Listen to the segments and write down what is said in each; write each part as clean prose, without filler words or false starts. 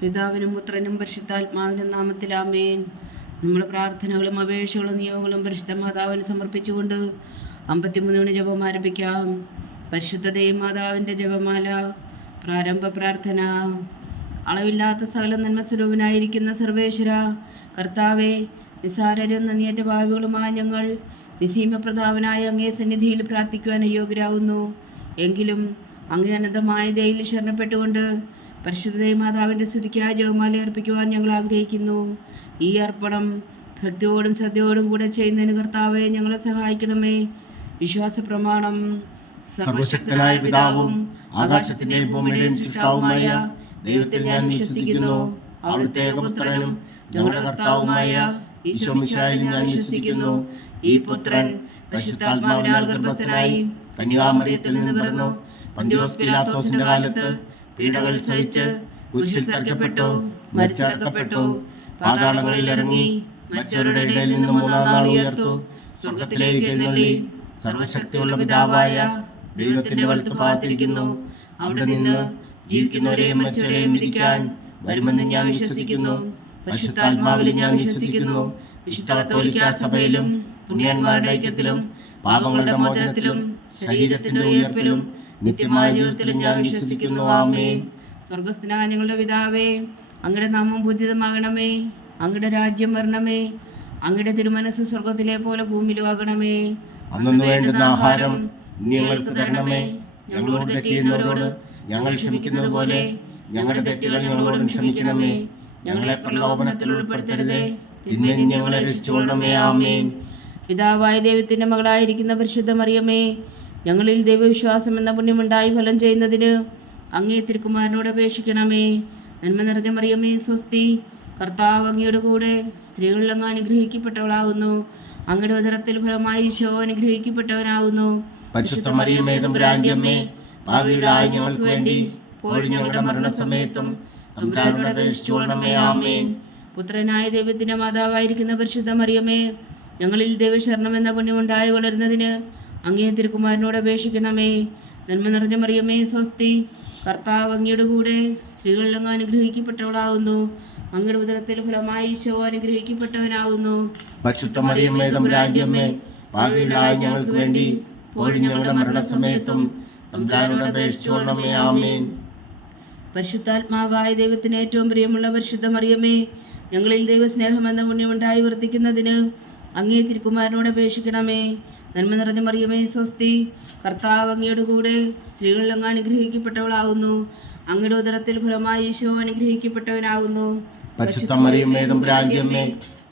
പിതാവിനും പുത്രനും പരിശുദ്ധാത്മാവിനും നാമത്തിൽ ആമേൻ. നമ്മുടെ പ്രാർത്ഥനകളും അപേക്ഷകളും നിയോഗങ്ങളും പരിശുദ്ധ മാതാവിന് സമർപ്പിച്ചുകൊണ്ട് 53 ജപം ആരംഭിക്കാം. പരിശുദ്ധ മാതാവിൻ്റെ ജപമാല. പ്രാരംഭ പ്രാർത്ഥന. അളവില്ലാത്ത സകല നന്മസ്വരൂപനായിരിക്കുന്ന സർവേശ്വര കർത്താവെ, നിസ്സാരരും നന്ദിയേറ്റ ഭാവികളുമായ ഞങ്ങൾ നിസീമപ്രതാപനായ അങ്ങേ സന്നിധിയിൽ പ്രാർത്ഥിക്കുവാൻ അയോഗ്യരാകുന്നു. എങ്കിലും അങ്ങേ അനന്തമായ ദയയിൽ ശരണപ്പെട്ടുകൊണ്ട് പരിശുദ്ധ മാതാവിൻ്റെ സ്തുതിക്കായ ജപമാല അർപ്പിക്കുവാൻ ഞങ്ങൾ ആഗ്രഹിക്കുന്നു. ഈ അർപ്പണം ഭക്തിയോടും ശ്രദ്ധയോടും കൂടെ ചെയ്യുന്നതിന് കർത്താവെ ഞങ്ങളെ സഹായിക്കണമേ. വിശ്വാസ പ്രമാണം. സർവശക്തനായ പിതാവും ആകാശത്തിന്റെയും ഭൂമിയുടെയും സൃഷ്ടാവുമായ ദൈവത്തിൽ ഞാൻ വിശ്വസിക്കുന്നു. അവിടുത്തെ ഏകപുത്രനും ഞങ്ങളുടെ കർത്താവുമായ ഈശോ മിശിഹായിൽ ഞാൻ വിശ്വസിക്കുന്നു. ഈ പുത്രൻ പരിശുദ്ധാത്മാവിനാൽ ഗർഭസ്ഥനായി കന്യാമറിയത്തിൽ നിന്ന് പിറന്നു. പന്തിയോസ് പിലാത്തോസിന്റെ കാലത്ത് പീഡകൾ സഹിച്ച് കുരിശിൽ തറയ്ക്കപ്പെട്ടു, മരിച്ചടക്കപ്പെട്ടു, പാതാളങ്ങളിൽ ഇറങ്ങി, മരിച്ചവരുടെ ഇടയിൽ നിന്ന് മൂന്നാം നാൾ ഉയർത്തു, സ്വർഗത്തിലേക്ക് എഴുന്നള്ളി, സർവശക്തിയുള്ള പിതാവായ ദൈവത്തിന്റെ വലത്തുഭാഗത്തിരിക്കുന്നു. അവിടെ നിന്ന് ജീവിക്കുന്നവരെയും മരിച്ചവരെയും വിധിക്കാൻ വരുമെന്ന് ഞാൻ വിശ്വസിക്കുന്നു. പരിശുദ്ധാത്മാവിൽ ഞാൻ വിശ്വസിക്കുന്നു. വിശുദ്ധ കത്തോലിക്കാ സഭയിലും പുണ്യന്മാരുടെ ഐക്യത്തിലും പാപങ്ങളുടെ മോചനത്തിലും ശരീരത്തിന്റെ ഉയർപ്പിലും നിത്യമായ ജീവിതത്തിലും ഞാൻ വിശ്വസിക്കുന്നു. ആമേൻ. സ്വർഗസ്ഥനായ ഞങ്ങളുടെ പിതാവേ, അങ്ങയുടെ നാമം പൂജിതമാകണമേ. അങ്ങയുടെ രാജ്യം വരണമേ. അങ്ങയുടെ തിരുമനസ് സ്വർഗത്തിലെ പോലെ ഭൂമിയിലും ആകണമേ. അന്നു വേണ്ടുന്ന ആഹാരം ഞങ്ങൾക്ക് തരണമേ. ഞങ്ങളോട് തെറ്റ് ചെയ്യുന്നവരോട് ഞങ്ങൾ ക്ഷമിക്കുന്നത് പോലെ ഞങ്ങളുടെ തെറ്റുകൾ ഞങ്ങളോടും ക്ഷമിക്കണമേ. ഞങ്ങളെ പ്രലോഭനത്തിൽ ഉൾപ്പെടുത്തരുതേ, തിന്മയിൽ നിന്ന് ഞങ്ങളെ രക്ഷിച്ചുകൊള്ളണമേ. ആമേൻ. പിതാവായ ദൈവത്തിന്റെ മകളായിരിക്കുന്ന പരിശുദ്ധ മറിയമേ, ഞങ്ങളിൽ ദൈവവിശ്വാസം എന്ന പുണ്യമുണ്ടായി ഫലം ചെയ്യുന്നതിന് അങ്ങേ തിരുക്കുമാരനോട് അപേക്ഷിക്കണമേ. നന്മ നിറഞ്ഞ മറിയമേ സ്വസ്തി, കർത്താവ് അങ്ങയുടെ കൂടെ സ്ത്രീകളിൽ അങ്ങ് അനുഗ്രഹിക്കപ്പെട്ടവളാകുന്നു. അങ്ങയുടെ ഉദരത്തിൽ ഫലമായി ഈശോ അനുഗ്രഹിക്കപ്പെട്ടവനാകുന്നു. പരിശുദ്ധ മറിയമേ തമ്പുരാന്റെ അമ്മേ, പാപികളായ ഞങ്ങൾക്ക് വേണ്ടി ഇപ്പോഴും ഞങ്ങളുടെ മരണസമയത്തും തമ്പുരാനോട് അപേക്ഷിച്ചുകൊള്ളണമേ. ആമേൻ. പുത്രനായ ദൈവത്തിന്റെ മാതാവായിരിക്കുന്ന പരിശുദ്ധ മറിയമേ, ഞങ്ങളിൽ ദൈവശരണം എന്ന പുണ്യമുണ്ടായി വളരുന്നതിന് അങ്ങേ തിരുക്കുമാരനോട് അപേക്ഷിക്കണമേ. നന്മ നിറഞ്ഞ മറിയമേ സ്വസ്തി, കർത്താവ് അങ്ങയുടെ കൂടെ സ്ത്രീകളിൽ അങ്ങ് അനുഗ്രഹിക്കപ്പെട്ടവളാകുന്നു. അങ്ങയുടെ ഉദരത്തിൽ ഫലമായി ഈശോ അനുഗ്രഹിക്കപ്പെട്ടവനാകുന്നു. പരിശുദ്ധ മറിയമേ തമ്പുരാന്റെ അമ്മേ, പാപികളായ ഞങ്ങൾക്ക് വേണ്ടി ഇപ്പോഴും ഞങ്ങളുടെ മരണസമയത്തും തമ്പുരാനോട് അപേക്ഷിച്ചുകൊള്ളണമേ. ആമേൻ. പരിശുദ്ധാത്മാവായ ദൈവത്തിന് ഏറ്റവും പ്രിയമുള്ള പരിശുദ്ധ മറിയമേ, ഞങ്ങളിൽ ദൈവസ്നേഹമെന്ന പുണ്യമുണ്ടായി വർദ്ധിക്കുന്നതിന് അങ്ങേ തിരുക്കുമാരനോട് അപേക്ഷിക്കണമേ. നന്മ നിറഞ്ഞ മറിയമേ സ്വസ്തി, കർത്താവ് അങ്ങയുടെ കൂടെ സ്ത്രീകളിൽ അങ്ങ് അനുഗ്രഹിക്കപ്പെട്ടവളാകുന്നു. അങ്ങയുടെ ഉദരത്തിൽ ഫലമായി ഈശോ അനുഗ്രഹിക്കപ്പെട്ടവനാകുന്നു. പരിശുദ്ധ മറിയമേ തമ്പുരാന്റെ അമ്മേ,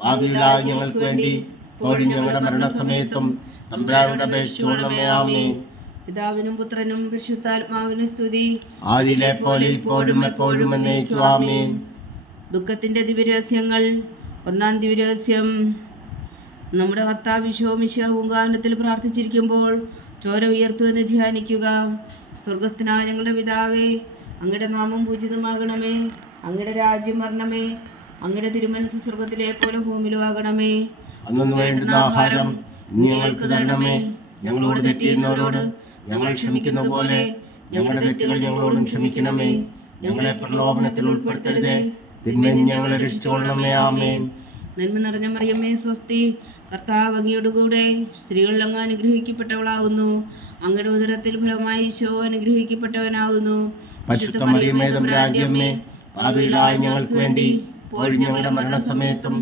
പാപികളായ ഞങ്ങൾക്ക് വേണ്ടി ഇപ്പോഴും ഞങ്ങളുടെ മരണസമയത്തും തമ്പുരാനോട് അപേക്ഷിച്ചുകൊള്ളണമേ. ആമേൻ. പിതാവിനും പുത്രനും പരിശുദ്ധാത്മാവിനും സ്തുതി, ആദിയിലെ പോലെ ഇപ്പോഴും എപ്പോഴും എന്നേക്കും. ആമേൻ. ദുഃഖത്തിന്റെ ദിവ്യരഹസ്യങ്ങൾ. ഒന്നാം ദിവ്യരഹസ്യം. നമ്മുടെ കർത്താവ് ഈശോ മിശിഹാ പൂങ്കാവനത്തിൽ പ്രാർത്ഥിച്ചിരിക്കുമ്പോൾ ചോര ഉയർത്തുവെന്ന് ധ്യാനിക്കുക. സ്വർഗസ്ഥനായ ഞങ്ങളുടെ പിതാവേ, അങ്ങയുടെ നാമം പൂജിതമാകണമേ. അങ്ങയുടെ രാജ്യം വരണമേ. അങ്ങയുടെ തിരുമനസ് സ്വർഗത്തിലെ പോലെ ഭൂമിയിലും ആകണമേ. അന്നു വേണ്ടുന്ന ആഹാരം ഞങ്ങൾക്ക് തരണമേ. ഞങ്ങളോട് തെറ്റ് ചെയ്യുന്നവരോട് ഞങ്ങൾ ക്ഷമിക്കുന്നത് പോലെ ഞങ്ങളുടെ തെറ്റുകൾ ഞങ്ങളോടും ക്ഷമിക്കണമേ. ഞങ്ങളെ പ്രലോഭനത്തിൽ ഉൾപ്പെടുത്തരുതേ, തിന്മയിൽ നിന്ന് ഞങ്ങളെ രക്ഷിച്ചുകൊള്ളണമേ. ആമേൻ. നന്മ നിറഞ്ഞ മറിയമേ സ്വസ്തി, കർത്താവ് അങ്ങയുടെ കൂടെ സ്ത്രീകളിൽ അങ്ങ് അനുഗ്രഹിക്കപ്പെട്ടവളാകുന്നു. അങ്ങയുടെ ഉദരത്തിൽ ഫലമായി ഈശോ അനുഗ്രഹിക്കപ്പെട്ടവനാകുന്നു. പരിശുദ്ധ മറിയമേ തമ്പുരാന്റെ അമ്മേ, പാപികളായ ഞങ്ങൾക്ക് വേണ്ടി ഇപ്പോഴും ഞങ്ങളുടെ മരണസമയത്തും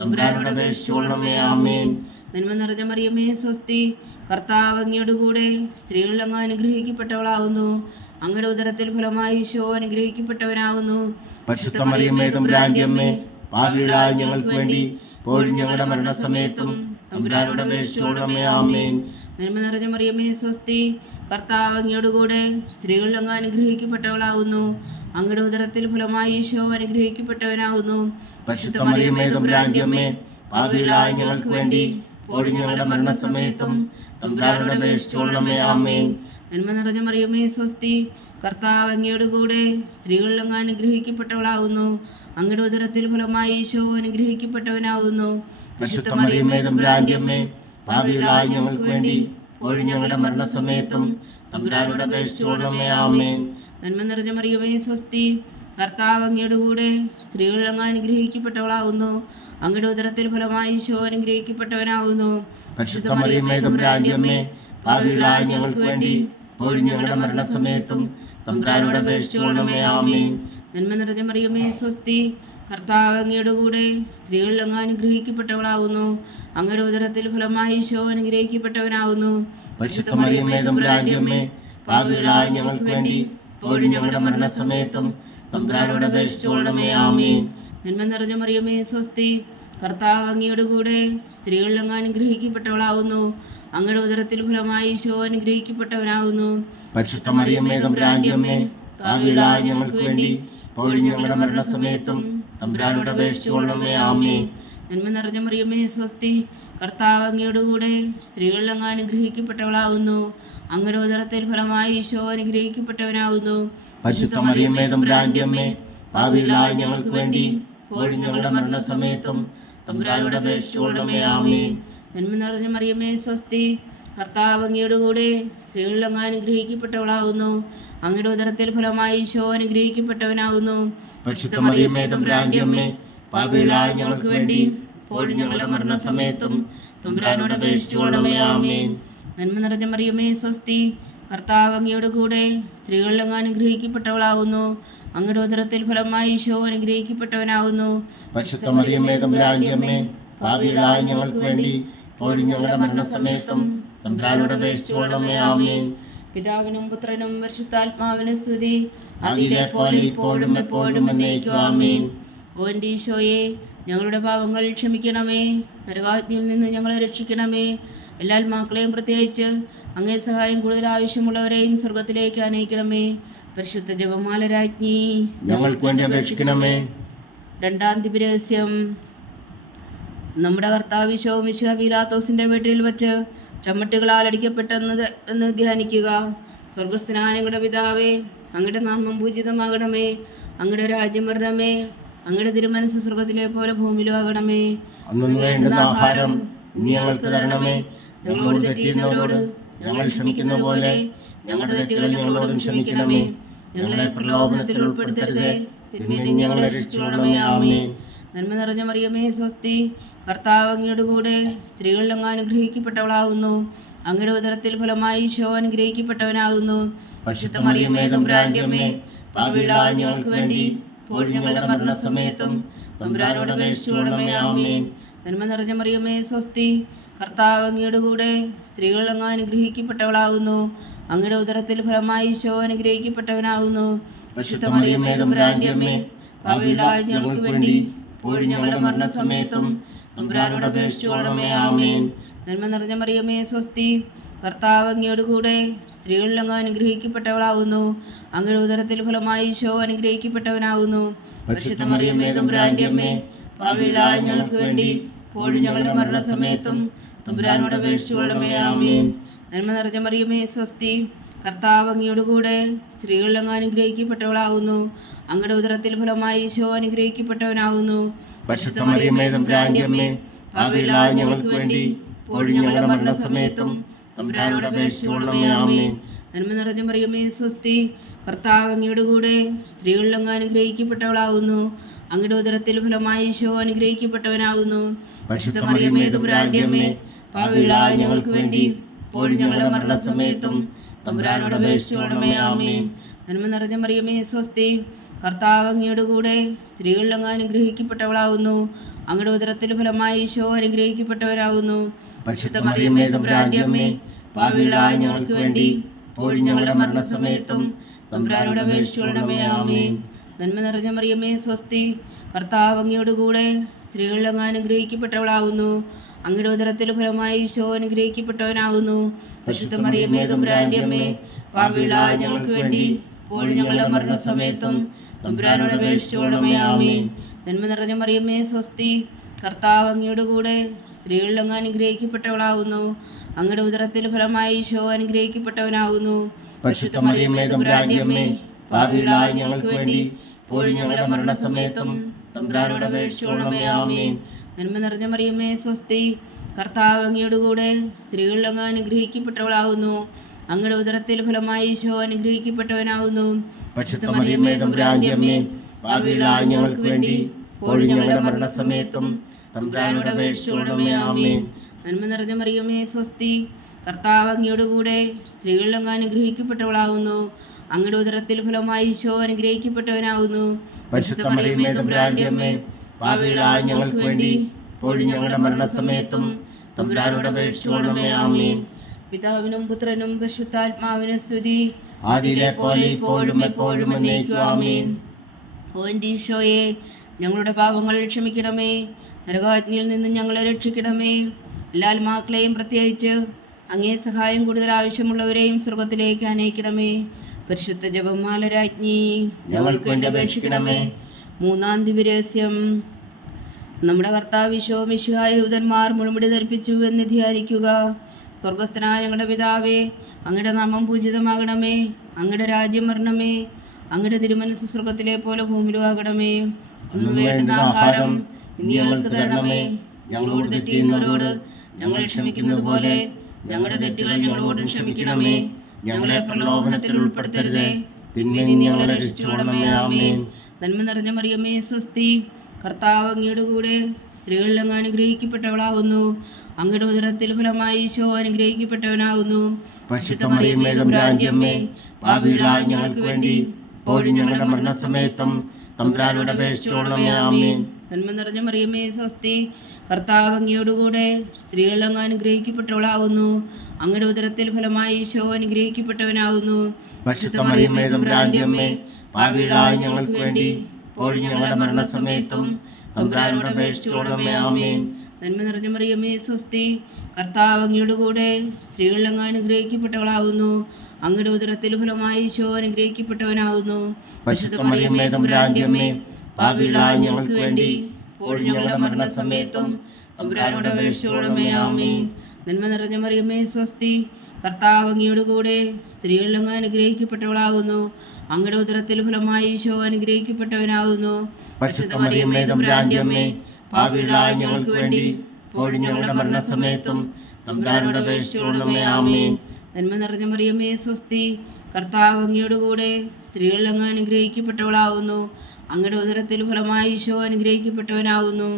തമ്പുരാനോട് അപേക്ഷിച്ചുകൊള്ളണമേ. ആമേൻ. നന്മ നിറഞ്ഞ മറിയമേ സ്വസ്തി, കർത്താവ് അങ്ങയുടെ കൂടെ സ്ത്രീകളിൽ അങ്ങ് അനുഗ്രഹിക്കപ്പെട്ടവളാകുന്നു. അങ്ങയുടെ ഉദരത്തിൽ ഫലമായി ഈശോ അനുഗ്രഹിക്കപ്പെട്ടവനാകുന്നു. പരിശുദ്ധ മറിയമേ തമ്പുരാന്റെ അമ്മേ, പാപികളായ ഞങ്ങൾക്ക് വേണ്ടി ഇപ്പോഴും ഞങ്ങളുടെ മരണസമയത്തും തമ്പുരാനോട് അപേക്ഷിച്ചുകൊള്ളണമേ. ആമേൻ. നന്മ നിറഞ്ഞ മറിയമേ സ്വസ്തി, കർത്താവ് അങ്ങയുടെ കൂടെ സ്ത്രീകളിൽ അങ്ങ് അനുഗ്രഹിക്കപ്പെട്ടവളാകുന്നു. അങ്ങയുടെ ഉദരത്തിൽ ഫലമായി ഈശോ അനുഗ്രഹിക്കപ്പെട്ടവനാകുന്നു. പരിശുദ്ധ മറിയമേ തമ്പുരാന്റെ അമ്മേ, പാപികളായ ഞങ്ങൾക്ക് വേണ്ടി ഇപ്പോഴും ഞങ്ങളുടെ മരണസമയത്തും തമ്പുരാനോട് അപേക്ഷിച്ചുകൊള്ളണമേ. ആമേൻ. നന്മ നിറഞ്ഞ മറിയമേ സ്വസ്തി, കർത്താവ് അങ്ങയുടെ കൂടെ സ്ത്രീകളിൽ അങ്ങ് അനുഗ്രഹിക്കപ്പെട്ടവളാകുന്നു. അങ്ങയുടെ ഉദരത്തിൽ ഫലമായി ഈശോ അനുഗ്രഹിക്കപ്പെട്ടവനാകുന്നു. പരിശുദ്ധ മറിയമേ തമ്പുരാന്റെ അമ്മേ, പാപികളായ ഞങ്ങൾക്ക് വേണ്ടി ഇപ്പോഴും ഞങ്ങളുടെ മരണസമയത്തും തമ്പുരാനോട് അപേക്ഷിച്ചുകൊള്ളണമേ. ആമേൻ. നന്മ നിറഞ്ഞ മറിയമേ സ്വസ്തി, കർത്താവ് അങ്ങയുടെ കൂടെ സ്ത്രീകൾ അങ്ങ് അനുഗ്രഹിക്കപ്പെട്ടവളാവുന്നു. അങ്ങയുടെ ഉദരത്തിൽ ഫലമായി ഈശോ അനുഗ്രഹിക്കപ്പെട്ടവനാവുന്നു. പരിശുദ്ധ മറിയമേ തമ്പുരാന്റെ അമ്മേ, പാപികളായ ഞങ്ങൾക്ക് വേണ്ടി ഇപ്പോഴും ഞങ്ങളുടെ മരണസമയത്തും തമ്പുരാനോട് അപേക്ഷിച്ചുകൊള്ളണമേ. ആമേൻ. നന്മ നിറഞ്ഞ മറിയമേ സ്വസ്തി, കർത്താവ് അങ്ങയുടെ കൂടെ സ്ത്രീകൾ അങ്ങ് അനുഗ്രഹിക്കപ്പെട്ടവളാവുന്നു. അങ്ങയുടെ ഉദരത്തിൽ ഫലമായി ഈശോ അനുഗ്രഹിക്കപ്പെട്ടവനാവുന്നു. പരിശുദ്ധ മറിയമേ തമ്പുരാന്റെ അമ്മേ, പാപികളായ ഞങ്ങൾക്ക് വേണ്ടി ഇപ്പോഴും ഞങ്ങളുടെ മരണസമയത്തും തമ്പുരാനോട് അപേക്ഷിച്ചുകൊള്ളണമേ. ആമേൻ. നന്മ നിറഞ്ഞ മറിയമേ സ്വസ്തി, കർത്താവ് അങ്ങയുടെ കൂടെ സ്ത്രീകൾ അങ്ങ് അനുഗ്രഹിക്കപ്പെട്ടവളാവുന്നു. അങ്ങയുടെ ഉദരത്തിൽ ഫലമായി ഈശോ അനുഗ്രഹിക്കപ്പെട്ടവനാവുന്നു. പരിശുദ്ധ മറിയമേ തമ്പുരാന്റെ അമ്മേ, പാപികളായ ഞങ്ങൾക്ക് വേണ്ടി ഇപ്പോഴും ഞങ്ങളുടെ മരണസമയത്തും തമ്പുരാനോട് അപേക്ഷിച്ചുകൊള്ളണമേ. ആമേൻ. നന്മ നിറഞ്ഞ മറിയമേ സ്വസ്തി, കർത്താവ് അങ്ങയുടെ കൂടെ സ്ത്രീകൾ അങ്ങ് അനുഗ്രഹിക്കപ്പെട്ടവളാവുന്നു. അങ്ങയുടെ ഉദരത്തിൽ ഫലമായി ഈശോ അനുഗ്രഹിക്കപ്പെട്ടവനാവുന്നു. പരിശുദ്ധ മറിയമേ തമ്പുരാന്റെ അമ്മേ, പാപികളായ ഞങ്ങൾക്ക് വേണ്ടി ഇപ്പോഴും ഞങ്ങളുടെ മരണസമയത്തും തമ്പുരാനോട് അപേക്ഷിച്ചുകൊള്ളണമേ. ആമേൻ. നന്മ നിറഞ്ഞ മറിയമേ സ്വസ്തി, കർത്താവ് അങ്ങയുടെ കൂടെ സ്ത്രീകൾ അങ്ങ് അനുഗ്രഹിക്കപ്പെട്ടവളാവുന്നു. അങ്ങയുടെ ഉദരത്തിൽ ഫലമായി ഈശോ അനുഗ്രഹിക്കപ്പെട്ടവനാവുന്നു. പരിശുദ്ധ മറിയമേ തമ്പുരാന്റെ അമ്മേ, പാപികളായ ഞങ്ങൾക്ക് വേണ്ടി ഇപ്പോഴും ഞങ്ങളുടെ മരണസമയത്തും തമ്പുരാനോട് അപേക്ഷിച്ചുകൊള്ളണമേ. ആമേൻ. നന്മ നിറഞ്ഞ മറിയമേ സ്വസ്തി, കർത്താവ് അങ്ങയുടെ കൂടെ സ്ത്രീകൾ അങ്ങ് അനുഗ്രഹിക്കപ്പെട്ടവളാവുന്നു. അങ്ങയുടെ ഉദരത്തിൽ ഫലമായി ഈശോ അനുഗ്രഹിക്കപ്പെട്ടവനാവുന്നു. പരിശുദ്ധ മറിയമേ തമ്പുരാന്റെ അമ്മേ, പാപികളായ ഞങ്ങൾക്ക് വേണ്ടി ഇപ്പോഴും ഞങ്ങളുടെ മരണസമയത്തും തമ്പുരാനോട് അപേക്ഷിച്ചുകൊള്ളണമേ. ആമേൻ. പിതാവിനും പുത്രനും പരിശുദ്ധാത്മാവിനും സ്തുതി, അതിലെ പോലെ ഇപ്പോഴും എപ്പോഴും എന്നേക്കും. ആമേൻ. ഓ എൻ്റെ ഈശോയെ, ഞങ്ങളുടെ പാപങ്ങൾ ക്ഷമിക്കണമേ, നരകാഗ്നിയിൽ നിന്ന് ഞങ്ങളെ രക്ഷിക്കണമേ. എല്ലാ ആത്മാക്കളെയും പ്രത്യേകിച്ച് അങ്ങേ സഹായം കൂടുതൽ ആവശ്യമുള്ളവരെയും സ്വർഗത്തിലേക്ക് അനയിക്കണമേ. പരിശുദ്ധ ജപമാല രാജ്ഞി, ഞങ്ങൾക്ക് വേണ്ടി അപേക്ഷിക്കണമേ. രണ്ടാം ദിവ്യരഹസ്യം. നമ്മുടെ കർത്താവ് ഈശോ മിശിഹാ പീലാത്തോസിന്റെ വീട്ടിൽ വെച്ച് ചമ്മട്ടുകളാൽ അടിക്കപ്പെട്ടെന്ന് ധ്യാനിക്കുക. സ്വർഗസ്ഥനായ ഞങ്ങളുടെ പിതാവേ, അങ്ങയുടെ നാമം പൂജിതമാകണമേ. അങ്ങയുടെ രാജ്യം വരണമേ. അങ്ങയുടെ തിരുമനസ്സ് സ്വർഗത്തിലെ പോലെ ഭൂമിയിലും ആകണമേ. അന്നു വേണ്ടുന്ന ആഹാരം ഇനി ഞങ്ങൾക്ക് തരണമേ. ഞങ്ങളോട് തെറ്റ് ചെയ്യുന്നവരോട് ഞങ്ങൾ ക്ഷമിക്കുന്ന പോലെ ഞങ്ങളുടെ തെറ്റുകൾ ഞങ്ങളോടും ക്ഷമിക്കണമേ. ഞങ്ങളെ പ്രലോഭനത്തിൽ ഉൾപ്പെടുത്തരുതേ, തിന്മയിൽ നിന്ന് ഞങ്ങളെ രക്ഷിച്ചുകൊള്ളണമേ. ആമേൻ. നന്മ നിറഞ്ഞ മറിയമേ സ്വസ്തി, കർത്താവ് അങ്ങയുടെ കൂടെ സ്ത്രീകൾ അങ്ങ് അനുഗ്രഹിക്കപ്പെട്ടവളാവുന്നു. അങ്ങയുടെ ഉദരത്തിൽ ഫലമായി ഈശോ അനുഗ്രഹിക്കപ്പെട്ടവനാകുന്നു. പരിശുദ്ധ മറിയമേ തമ്പുരാന്റെ അമ്മേ, പാപികളായ ഞങ്ങൾക്ക് വേണ്ടി ഇപ്പോഴും ഞങ്ങളുടെ മരണസമയത്തും തമ്പുരാനോട് അപേക്ഷിച്ചുകൊള്ളണമേ. ആമേൻ. നന്മ നിറഞ്ഞ മറിയമേ സ്വസ്തി, കർത്താവ് അങ്ങയുടെ കൂടെ സ്ത്രീകൾ അങ്ങ് അനുഗ്രഹിക്കപ്പെട്ടവളാവുന്നു. അങ്ങയുടെ ഉദരത്തിൽ ഫലമായി ഈശോ അനുഗ്രഹിക്കപ്പെട്ടവനാകുന്നു. പരിശുദ്ധ മറിയമേ തമ്പുരാന്റെ അമ്മേ, പാപികളായ ഞങ്ങൾക്ക് വേണ്ടി ഇപ്പോഴും ഞങ്ങളുടെ മരണസമയത്തും തമ്പുരാനോട് അപേക്ഷിച്ചുകൊള്ളണമേ. ആമേൻ. നന്മ നിറഞ്ഞ മറിയമേ സ്വസ്തി, കർത്താവ് അങ്ങയുടെ കൂടെ സ്ത്രീകൾ അങ്ങ് അനുഗ്രഹിക്കപ്പെട്ടവളാവുന്നു. അങ്ങയുടെ ഉദരത്തിൽ ഫലമായി ഈശോ അനുഗ്രഹിക്കപ്പെട്ടവനാകുന്നു. പരിശുദ്ധ മറിയമേ തമ്പുരാന്റെ അമ്മേ, പാപികളായ ഞങ്ങൾക്ക് വേണ്ടി ഇപ്പോഴും ഞങ്ങളുടെ മരണസമയത്തും തമ്പുരാനോട് അപേക്ഷിച്ചുകൊള്ളണമേ. ആമേൻ. നന്മ നിറഞ്ഞ മറിയമേ സ്വസ്തി, കർത്താവ് അങ്ങയുടെ കൂടെ സ്ത്രീകൾ അങ്ങ് അനുഗ്രഹിക്കപ്പെട്ടവളാവുന്നു. അങ്ങയുടെ ഉദരത്തിൽ ഫലമായി ഈശോ അനുഗ്രഹിക്കപ്പെട്ടവനാകുന്നു. പരിശുദ്ധ മറിയമേ തമ്പുരാന്റെ അമ്മേ, പാപികളായ ഞങ്ങൾക്ക് വേണ്ടി ഇപ്പോഴും ഞങ്ങളുടെ മരണസമയത്തും തമ്പുരാനോട് അപേക്ഷിച്ചുകൊള്ളണമേ. ആമേൻ. നന്മ നിറഞ്ഞ മറിയമേ സ്വസ്തി, കർത്താവ് അങ്ങയുടെ കൂടെ സ്ത്രീകൾ അങ്ങ് അനുഗ്രഹിക്കപ്പെട്ടവളാവുന്നു. അങ്ങയുടെ ഉദരത്തിൽ ഫലമായി ഈശോ അനുഗ്രഹിക്കപ്പെട്ടവനാകുന്നു. പരിശുദ്ധ മറിയമേ തമ്പുരാന്റെ അമ്മേ, പാപികളായ ഞങ്ങൾക്ക് വേണ്ടി ഇപ്പോഴും ഞങ്ങളുടെ മരണസമയത്തും തമ്പുരാനോട് അപേക്ഷിച്ചുകൊള്ളണമേ. ആമേൻ. നന്മ നിറഞ്ഞ മറിയമേ സ്വസ്തി, കർത്താവ് അങ്ങയുടെ കൂടെ സ്ത്രീകൾ അങ്ങ് അനുഗ്രഹിക്കപ്പെട്ടവളാവുന്നു. അങ്ങയുടെ ഉദരത്തിൽ ഫലമായി ഈശോ അനുഗ്രഹിക്കപ്പെട്ടവരാകുന്നു. പരിശുദ്ധ മറിയമേ തമ്പുരാന്റെ അമ്മേ, പാപികളായ ഞങ്ങൾക്ക് വേണ്ടി ഇപ്പോഴും ഞങ്ങളുടെ മരണസമയത്തും തമ്പുരാനോട് അപേക്ഷിച്ചുകൊള്ളണമേ. ആമേൻ. നന്മ നിറഞ്ഞ മറിയമേ സ്വസ്തി, കർത്താവ് അങ്ങയുടെ കൂടെ സ്ത്രീകൾ അങ്ങ് അനുഗ്രഹിക്കപ്പെട്ടവളാവുന്നു. അങ്ങയുടെ ഉദരത്തിൽ ഫലമായി ഈശോ അനുഗ്രഹിക്കപ്പെട്ടവനാകുന്നു. പരിശുദ്ധ മറിയമേ തമ്പുരാന്റെ അമ്മേ, പാപികളായ ഞങ്ങൾക്ക് വേണ്ടി ഇപ്പോഴും ഞങ്ങളുടെ മരണസമയത്തും തമ്പുരാനോട് അപേക്ഷിച്ചുകൊള്ളണമേ. ആമേൻ. നന്മ നിറഞ്ഞ മറിയമേ സ്വസ്തി, കർത്താവ് അങ്ങയുടെ കൂടെ സ്ത്രീകൾ അങ്ങ് അനുഗ്രഹിക്കപ്പെട്ടവളാവുന്നു. അങ്ങയുടെ ഉദരത്തിൽ ഫലമായി ഈശോ അനുഗ്രഹിക്കപ്പെട്ടവനാകുന്നു. പരിശുദ്ധ മറിയമേ തമ്പുരാന്റെ അമ്മേ, പാപികളായ ഞങ്ങൾക്ക് വേണ്ടി ഇപ്പോഴും ഞങ്ങളുടെ മരണസമയത്തും തമ്പുരാനോട് അപേക്ഷിച്ചുകൊള്ളണമേ. ആമേൻ. നന്മ നിറഞ്ഞ മറിയമേ സ്വസ്തി, കർത്താവ് അങ്ങയുടെ കൂടെ സ്ത്രീകൾ അങ്ങ് അനുഗ്രഹിക്കപ്പെട്ടവളാവുന്നു. അങ്ങയുടെ ഉദരത്തിൽ ഫലമായി ഈശോ അനുഗ്രഹിക്കപ്പെട്ടവനാകുന്നു. പരിശുദ്ധ മറിയമേ തമ്പുരാന്റെ അമ്മേ, പാപികളായ ഞങ്ങൾക്ക് വേണ്ടി ഇപ്പോഴും ഞങ്ങളുടെ മരണസമയത്തും തമ്പുരാനോട് അപേക്ഷിച്ചുകൊള്ളണമേ. ആമേൻ. നന്മ നിറഞ്ഞ മറിയമേ സ്വസ്തി, കർത്താവ് അങ്ങയോട് കൂടെ സ്ത്രീകളിൽ അങ്ങ് അനുഗ്രഹിക്കപ്പെട്ടവളാകുന്നു. അങ്ങയുടെ ഉദരത്തിൽ ഫലമായി ഈശോ അനുഗ്രഹിക്കപ്പെട്ടവനാകുന്നു. പരിശുദ്ധ മറിയമേ തമ്പുരാന്റെ അമ്മേ, പാപികളായ ഞങ്ങൾക്ക് വേണ്ടി ഇപ്പോഴും ഞങ്ങളുടെ മരണസമയത്തും തമ്പുരാനോട് അപേക്ഷിച്ചുകൊള്ളണമേ. ആമേൻ. പിതാവിനും പുത്രനും പരിശുദ്ധാത്മാവിനും സ്തുതി, ആദിയിലെ പോലെ ഇപ്പോഴും എപ്പോഴും എന്നേക്കും. ആമേൻ. ഓ എൻ്റെ ഈശോയെ, ഞങ്ങളുടെ പാപങ്ങൾ ക്ഷമിക്കണമേ. നരകാഗ്നിയിൽ നിന്ന് ഞങ്ങളെ രക്ഷിക്കണമേ. എല്ലാ ആത്മാക്കളെയും പ്രത്യേകിച്ച് അങ്ങേ സഹായം കൂടുതൽ ആവശ്യമുള്ളവരെയും സ്വർഗത്തിലേക്ക് അനയിക്കണമേ. പരിശുദ്ധ ജപമാല രാജ്ഞി, ഞങ്ങൾക്ക് വേണ്ടി അപേക്ഷിക്കണമേ. മൂന്നാം ദിവ്യരഹസ്യം. നമ്മുടെ കർത്താവ് ഈശോ മിശിഹായ യൂതന്മാർ മുൾമുടി ധരിപ്പിച്ചു എന്ന് ധ്യാനിക്കുക. സ്വർഗസ്ഥനായ ഞങ്ങളുടെ പിതാവേ, അങ്ങയുടെ നാമം പൂജിതമാകണമേ. അങ്ങയുടെ രാജ്യം വരണമേ. അങ്ങയുടെ തിരുമനസ് സ്വർഗത്തിലെ പോലെ ഭൂമിയിലും ആകണമേ. അന്ന് വേണ്ടുന്ന ആഹാരം ഇന്ന് ഞങ്ങൾക്ക് തരണമേ. ഞങ്ങളോട് തെറ്റ് ചെയ്യുന്നവരോട് ഞങ്ങൾ ക്ഷമിക്കുന്നത് പോലെ ഞങ്ങളുടെ തെറ്റുകൾ ഞങ്ങളോട് ക്ഷമിക്കണമേ. ഞങ്ങളെ പ്രലോഭനത്തിൽ ഉൾപ്പെടുത്തരുതേ, തിന്മയിൽ നിന്ന് ഞങ്ങളെ രക്ഷിച്ചുകൊള്ളണമേ. ആമേൻ. നന്മ നിറഞ്ഞ മറിയമേ സ്വസ്തി, കർത്താവ് അങ്ങയുടെ കൂടെ സ്ത്രീകളിൽ അങ്ങ് അനുഗ്രഹിക്കപ്പെട്ടവളാകുന്നു. അങ്ങയുടെ ഉദരത്തിൽ ഫലമായി ഈശോ അനുഗ്രഹിക്കപ്പെട്ടവനാകുന്നു. പരിശുദ്ധ മറിയമേ തമ്പുരാന്റെ അമ്മേ, പാപികളായ ഞങ്ങൾക്ക് വേണ്ടി ഇപ്പോഴും ഞങ്ങളുടെ മരണസമയത്തും തമ്പുരാനോട് അപേക്ഷിച്ചുകൊള്ളണമേ. ആമേൻ. നന്മ നിറഞ്ഞ മറിയമേ സ്വസ്തി, കർത്താവ് അങ്ങയോടുകൂടെ സ്ത്രീകളിൽ അങ്ങ് അനുഗ്രഹിക്കപ്പെട്ടവളാകുന്നു. അങ്ങയുടെ ഉദരത്തിൽ ഫലമായി ഈശോ അനുഗ്രഹിക്കപ്പെട്ടവനാകുന്നു. പരിശുദ്ധ മറിയമേ തമ്പുരാന്റെ അമ്മേ, പാപികളായ ഞങ്ങൾക്ക് വേണ്ടി ഇപ്പോഴും ഞങ്ങളുടെ മരണസമയത്തും തമ്പുരാനോട് അപേക്ഷിച്ചുകൊള്ളണമേ. ആമേൻ. നന്മ നിറഞ്ഞ മറിയമേ സ്വസ്തി, കർത്താവ് അങ്ങയോടുകൂടെ സ്ത്രീകളിൽ അങ്ങ് അനുഗ്രഹിക്കപ്പെട്ടവളാകുന്നു. അങ്ങയുടെ ഉദരത്തിൽ ഫലമായി ഈശോ അനുഗ്രഹിക്കപ്പെട്ടവനാകുന്നു. പരിശുദ്ധ മറിയമേ തമ്പുരാന്റെ അമ്മേ, പാപികളായ ഞങ്ങൾക്ക് വേണ്ടി ഇപ്പോഴും ഞങ്ങളുടെ മരണസമയത്തും തമ്പുരാനോട് അപേക്ഷിച്ചുകൊള്ളണമേ. ആമേൻ. നന്മ നിറഞ്ഞ മറിയമേ സ്വസ്തി, കർത്താവ് അങ്ങയോടുകൂടെ സ്ത്രീകളിൽ അങ്ങ് അനുഗ്രഹിക്കപ്പെട്ടവളാകുന്നു. അങ്ങയുടെ ഉദരത്തിൽ ഫലമായി ഈശോ അനുഗ്രഹിക്കപ്പെട്ടവനാകുന്നു. പരിശുദ്ധ മറിയമേ തമ്പുരാന്റെ അമ്മേ, പാപികളായ ഞങ്ങൾക്ക് വേണ്ടി ഇപ്പോഴും ഞങ്ങളുടെ മരണസമയത്തും തമ്പുരാനോട് അപേക്ഷിച്ചുകൊള്ളണമേ. ആമേൻ. നന്മ നിറഞ്ഞ മറിയമേ സ്വസ്തി, കർത്താവ് അങ്ങയോടുകൂടെ സ്ത്രീകളിൽ അങ്ങ് അനുഗ്രഹിക്കപ്പെട്ടവളാകുന്നു. അങ്ങയുടെ ഉദരത്തിൽ ഫലമായി ഈശോ അനുഗ്രഹിക്കപ്പെട്ടവനാകുന്നു.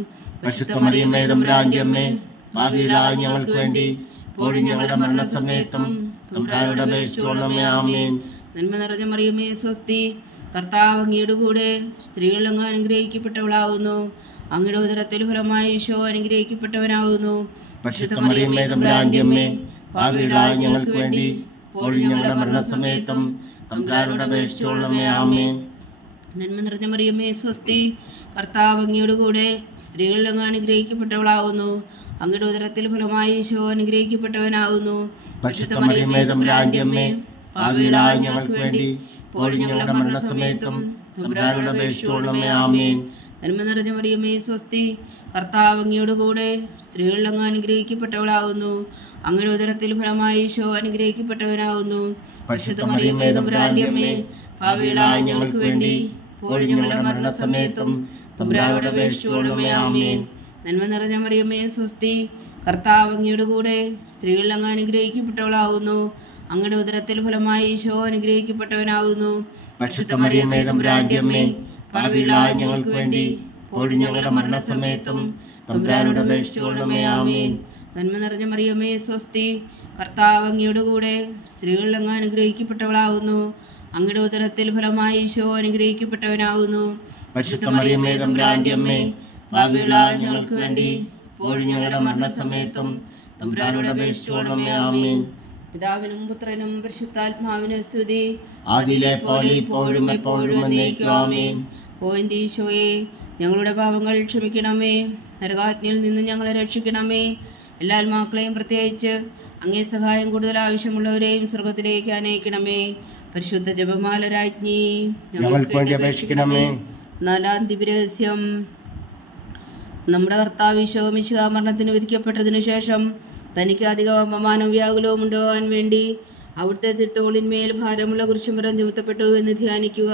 പരിശുദ്ധ മറിയമേ തമ്പുരാന്റെ അമ്മേ, പാപികളായ ഞങ്ങൾക്ക് വേണ്ടി ഇപ്പോഴും ഞങ്ങളുടെ മരണസമയത്തും തമ്പുരാനോട് അപേക്ഷിച്ചുകൊള്ളണമേ. ആമേൻ. നന്മ നിറഞ്ഞ മറിയമേ സ്വസ്തി, കർത്താവ് അങ്ങയോടുകൂടെ സ്ത്രീകളിൽ അങ്ങ് അനുഗ്രഹിക്കപ്പെട്ടവളാകുന്നു. അങ്ങയുടെ ഉദരത്തിൽ ഫലമായി ഈശോ അനുഗ്രഹിക്കപ്പെട്ടവനാകുന്നു. പരിശുദ്ധ മറിയമേ തമ്പുരാന്റെ അമ്മേ, പാപികളായ ഞങ്ങൾക്ക് വേണ്ടി ഇപ്പോഴും ഞങ്ങളുടെ മരണസമയത്തും തമ്പുരാനോട് അപേക്ഷിച്ചുകൊള്ളണമേ. ആമേൻ. നന്മ നിറഞ്ഞ മറിയമേ സ്വസ്തി, കർത്താവ് അങ്ങയോടുകൂടെ സ്ത്രീകളിൽ അങ്ങ് അനുഗ്രഹിക്കപ്പെട്ടവളാകുന്നു. അങ്ങയുടെ ഉദരത്തിൽ ഫലമായി ഈശോ അനുഗ്രഹിക്കപ്പെട്ടവനാകുന്നു. പരിശുദ്ധ മറിയമേ തമ്പുരാന്റെ അമ്മേ, പാപികളായ ഞങ്ങൾക്ക് വേണ്ടി ഇപ്പോഴും ഞങ്ങളുടെ മരണസമയത്തും തമ്പുരാനോട് അപേക്ഷിച്ചുകൊള്ളണമേ. ആമേൻ. നന്മ നിറഞ്ഞ മറിയമേ സ്വസ്തി, കർത്താവ് അങ്ങയോടുകൂടെ സ്ത്രീകളിൽ അങ്ങ് അനുഗ്രഹിക്കപ്പെട്ടവളാകുന്നു. അങ്ങയുടെ ഉദരത്തിൽ ഫലമായി ഈശോ അനുഗ്രഹിക്കപ്പെട്ടവനാകുന്നു. പരിശുദ്ധ മറിയമേ തമ്പുരാന്റെ അമ്മേ, പാപികളായ ഞങ്ങൾക്ക് വേണ്ടി ഇപ്പോഴും ഞങ്ങളുടെ മരണസമയത്തും തമ്പുരാനോട് അപേക്ഷിച്ചുകൊള്ളണമേ. ആമേൻ. നന്മ നിറഞ്ഞ മറിയമേ സ്വസ്തി, കർത്താവ് അങ്ങയോടുകൂടെ സ്ത്രീകളിൽ അങ്ങ് അനുഗ്രഹിക്കപ്പെട്ടവളാകുന്നു. അങ്ങയുടെ ഉദരത്തിൽ ഫലമായി ഈശോ അനുഗ്രഹിക്കപ്പെട്ടവനാകുന്നു. പരിശുദ്ധ മറിയമേ തമ്പുരാന്റെ അമ്മേ, പാപികളായ ഞങ്ങൾക്ക് വേണ്ടി ഇപ്പോഴും ഞങ്ങളുടെ മരണസമയത്തും തമ്പുരാനോട് അപേക്ഷിച്ചുകൊള്ളണമേ. ആമേൻ. നന്മ നിറഞ്ഞ മറിയമേ സ്വസ്തി, കർത്താവ് അങ്ങയോടുകൂടെ സ്ത്രീകളിൽ അങ്ങ് അനുഗ്രഹിക്കപ്പെട്ടവളാകുന്നു. അങ്ങയുടെ ഉദരത്തിൽ ഫലമായി ഈശോ അനുഗ്രഹിക്കപ്പെട്ടവനാകുന്നു. പരിശുദ്ധ മറിയമേ തമ്പുരാന്റെ അമ്മേ, പാപികളായ ഞങ്ങൾക്ക് വേണ്ടി ഇപ്പോഴും ഞങ്ങളുടെ മരണസമയത്തും തമ്പുരാനോട് അപേക്ഷിച്ചുകൊള്ളണമേ. ആമേൻ. പിതാവിനും പുത്രനും പരിശുദ്ധാത്മാവിനും സ്തുതി, ആദിയിലെ പോലെ ഇപ്പോഴും എപ്പോഴും എന്നേക്കും. ആമേൻ. ഓ എൻ്റെ ഈശോയെ, ഞങ്ങളുടെ പാപങ്ങൾ ക്ഷമിക്കണമേ. നരകാഗ്നിയിൽ നിന്ന് ഞങ്ങളെ രക്ഷിക്കണമേ. എല്ലാ ആത്മാക്കളെയും പ്രത്യേകിച്ച് അങ്ങേ സഹായം കൂടുതൽ ആവശ്യമുള്ളവരെയും സ്വർഗത്തിലേക്ക് അനയിക്കണമേ. പരിശുദ്ധ ജപമാല രാജ്ഞി, ഞങ്ങൾക്ക് വേണ്ടി അപേക്ഷിക്കണമേ. നാലാം ദിവ്യരഹസ്യം. നമ്മുടെ കർത്താവ് ഈശോ മിശിഹാ മരണത്തിന് വിധിക്കപ്പെട്ടതിനു ശേഷം തനിക്ക് അധികം അപമാനവും വ്യാകുലവും ഉണ്ടാകാൻ വേണ്ടി അവിടുത്തെ തിരുത്തോളിന്മേൽ ഭാരമുള്ള കുരിശുമരം ചുമത്തപ്പെട്ടു എന്ന് ധ്യാനിക്കുക.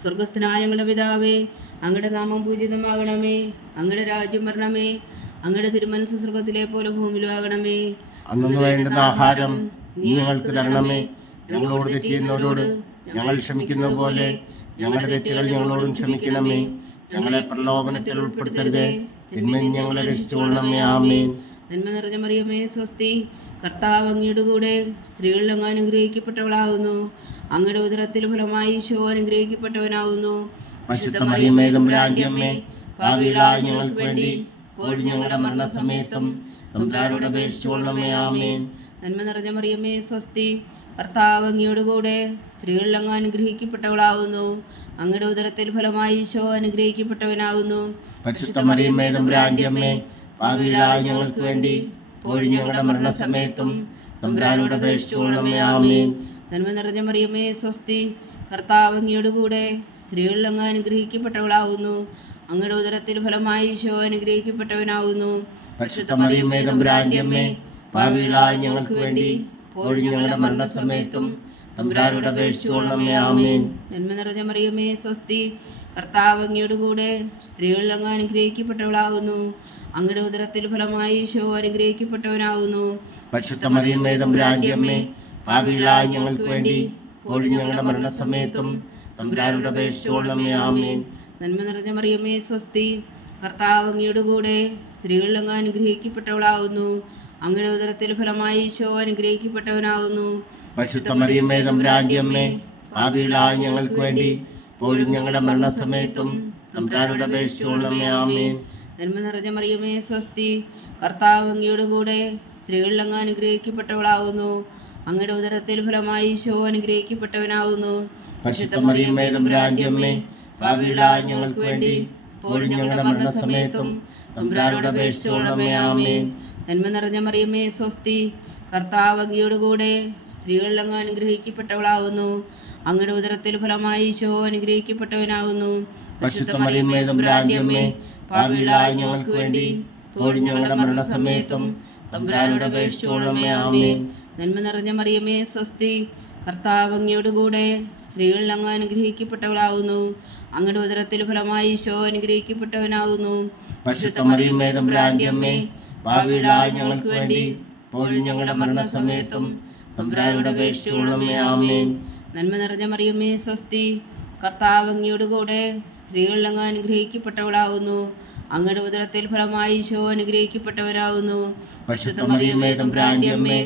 സ്വർഗസ്ഥനായ ഞങ്ങളുടെ പിതാവേ, അങ്ങയുടെ നാമം പൂജിതമാകണമേ. അങ്ങയുടെ രാജ്യം വരണമേ. അങ്ങയുടെ തിരുമനസ്സ് സ്വർഗത്തിലെ പോലെ ഭൂമിയിലും ആകണമേ. അന്നു വേണ്ടുന്ന ആഹാരം നീ ഞങ്ങൾക്ക് തരണമേ. ഞങ്ങളോട് തെറ്റ് ചെയ്യുന്നവരോട് ഞങ്ങൾ ക്ഷമിക്കുന്നത് പോലെ ഞങ്ങളുടെ തെറ്റുകൾ ഞങ്ങളോടും ക്ഷമിക്കണമേ. ഞങ്ങളെ പ്രലോഭനത്തിൽ ഉൾപ്പെടുത്തരുതേ, തിന്മയിൽ ഞങ്ങളെ രക്ഷിച്ചുകൊള്ളണമേ. ആമേൻ. നന്മ നിറഞ്ഞ മറിയമേ സ്വസ്തി, കർത്താവ് അങ്ങയുടെ കൂടെ സ്ത്രീകളിൽ അങ്ങ് അനുഗ്രഹിക്കപ്പെട്ടവളാകുന്നു. അങ്ങയുടെ ഉദരത്തിൽ ഫലമായി ഈശോ അനുഗ്രഹിക്കപ്പെട്ടവനാകുന്നു. പരിശുദ്ധ മറിയമേ തമ്പുരാന്റെ അമ്മേ, പാപികളായ ഞങ്ങൾക്ക് വേണ്ടി ഇപ്പോഴും ഞങ്ങളുടെ മരണസമയത്തും തമ്പുരാനോട് അപേക്ഷിച്ചുകൊള്ളണമേ. ആമേൻ. നന്മ നിറഞ്ഞ മറിയമേ സ്വസ്തി, കർത്താവ് അങ്ങയുടെ കൂടെ സ്ത്രീകളിൽ അങ്ങ് അനുഗ്രഹിക്കപ്പെട്ടവളാകുന്നു. അങ്ങയുടെ ഉദരത്തിൽ ഫലമായി ഈശോ അനുഗ്രഹിക്കപ്പെട്ടവനാകുന്നു. പരിശുദ്ധ മറിയമേ തമ്പുരാന്റെ അമ്മേ, പാപികളായ ഞങ്ങൾക്ക് വേണ്ടി ഇപ്പോഴും ഞങ്ങളുടെ മരണസമയത്തും തമ്പുരാനോട് അപേക്ഷിച്ചുകൊള്ളണമേ. ആമേൻ. നന്മ നിറഞ്ഞ മറിയമേ സ്വസ്തി, കർത്താവ് അങ്ങയുടെ കൂടെ സ്ത്രീകളിൽ അങ്ങ് അനുഗ്രഹിക്കപ്പെട്ടവളാകുന്നു. അങ്ങയുടെ ഉദരത്തിൽ ഫലമായി ഈശോ അനുഗ്രഹിക്കപ്പെട്ടവനാകുന്നു. പരിശുദ്ധ മറിയമേ തമ്പുരാന്റെ അമ്മേ, പാപികളായ ഞങ്ങൾക്ക് വേണ്ടി ഇപ്പോഴും ഞങ്ങളുടെ മരണസമയത്തും തമ്പുരാനോട് അപേക്ഷിച്ചുകൊള്ളണമേ. ആമേൻ. നന്മ നിറഞ്ഞ മറിയമേ സ്വസ്തി, കർത്താവ് അങ്ങയുടെ കൂടെ സ്ത്രീകളിൽ അങ്ങ് അനുഗ്രഹിക്കപ്പെട്ടവളാകുന്നു. അങ്ങയുടെ ഉദരത്തിൽ ഫലമായി ഈശോ അനുഗ്രഹിക്കപ്പെട്ടവനാകുന്നു. പരിശുദ്ധ മറിയമേ തമ്പുരാന്റെ അമ്മേ, പാപികളായ ഞങ്ങൾക്ക് വേണ്ടി ഇപ്പോഴും ഞങ്ങളുടെ മരണസമയത്തും തമ്പുരാനോട് അപേക്ഷിച്ചുകൊള്ളണമേ. ആമേൻ. നന്മ നിറഞ്ഞ മറിയമേ സ്വസ്തി, കർത്താവ് അങ്ങയുടെ കൂടെ സ്ത്രീകളിൽ അങ്ങ് അനുഗ്രഹിക്കപ്പെട്ടവളാകുന്നു. അങ്ങയുടെ ഉദരത്തിൽ ഫലമായി ഈശോ അനുഗ്രഹിക്കപ്പെട്ടവനാകുന്നു. പരിശുദ്ധ മറിയമേ തമ്പുരാന്റെ അമ്മേ, പാപികളായ ഞങ്ങൾക്ക് വേണ്ടി ഇപ്പോഴും ഞങ്ങളുടെ മരണസമയത്തും തമ്പുരാനോട് അപേക്ഷിച്ചുകൊള്ളണമേ. ആമേൻ. നന്മ നിറഞ്ഞ മറിയമേ സ്വസ്തി, കർത്താവ് അങ്ങയുടെ കൂടെ സ്ത്രീകളിൽ അങ്ങ് അനുഗ്രഹിക്കപ്പെട്ടവളാകുന്നു. അങ്ങയുടെ ഉദരത്തിൽ ഫലമായി ഈശോ അനുഗ്രഹിക്കപ്പെട്ടവനാകുന്നു. പരിശുദ്ധ മറിയമേ തമ്പുരാന്റെ അമ്മേ, പാപികളായ ഞങ്ങൾക്ക് വേണ്ടി ഇപ്പോഴും ഞങ്ങളുടെ മരണസമയത്തും തമ്പുരാനോട് അപേക്ഷിച്ചുകൊള്ളണമേ. ആമേൻ. നന്മ നിറഞ്ഞ മറിയമേ സ്വസ്തി, കർത്താവ് അങ്ങയുടെ കൂടെ സ്ത്രീകളിൽ അങ്ങ് അനുഗ്രഹിക്കപ്പെട്ടവളാകുന്നു. അങ്ങയുടെ ഉദരത്തിൽ ഫലമായി ഈശോ അനുഗ്രഹിക്കപ്പെട്ടവനാകുന്നു. പരിശുദ്ധ മറിയമേ തമ്പുരാന്റെ അമ്മേ, പാപികളായ ഞങ്ങൾക്ക് വേണ്ടി ഇപ്പോഴും ഞങ്ങളുടെ മരണസമയത്തും തമ്പുരാനോട് അപേക്ഷിച്ചുകൊള്ളണമേ. ആമേൻ. നന്മ നിറഞ്ഞ മറിയമേ സ്വസ്തി, കർത്താവ് അങ്ങയുടെ കൂടെ സ്ത്രീകളിൽ അങ്ങ് അനുഗ്രഹിക്കപ്പെട്ടവളാകുന്നു. അങ്ങയുടെ ഉദരത്തിൽ ഫലമായി ഈശോ അനുഗ്രഹിക്കപ്പെട്ടവനാകുന്നു. പരിശുദ്ധ മറിയമേ തമ്പുരാന്റെ അമ്മേ, പാപികളായ ഞങ്ങൾക്ക് വേണ്ടി ഇപ്പോഴും ഞങ്ങളുടെ മരണസമയത്തും തമ്പുരാനോട് അപേക്ഷിച്ചുകൊള്ളണമേ. ആമേൻ. നന്മ നിറഞ്ഞ മറിയമേ സ്വസ്തി, കർത്താവ് അങ്ങയുടെ കൂടെ സ്ത്രീകളിൽ അങ്ങ് അനുഗ്രഹിക്കപ്പെട്ടവളാകുന്നു. അങ്ങയുടെ ഉദരത്തിൽ ഫലമായി ഈശോ അനുഗ്രഹിക്കപ്പെട്ടവനാകുന്നു. പരിശുദ്ധ മറിയമേ തമ്പുരാന്റെ അമ്മേ,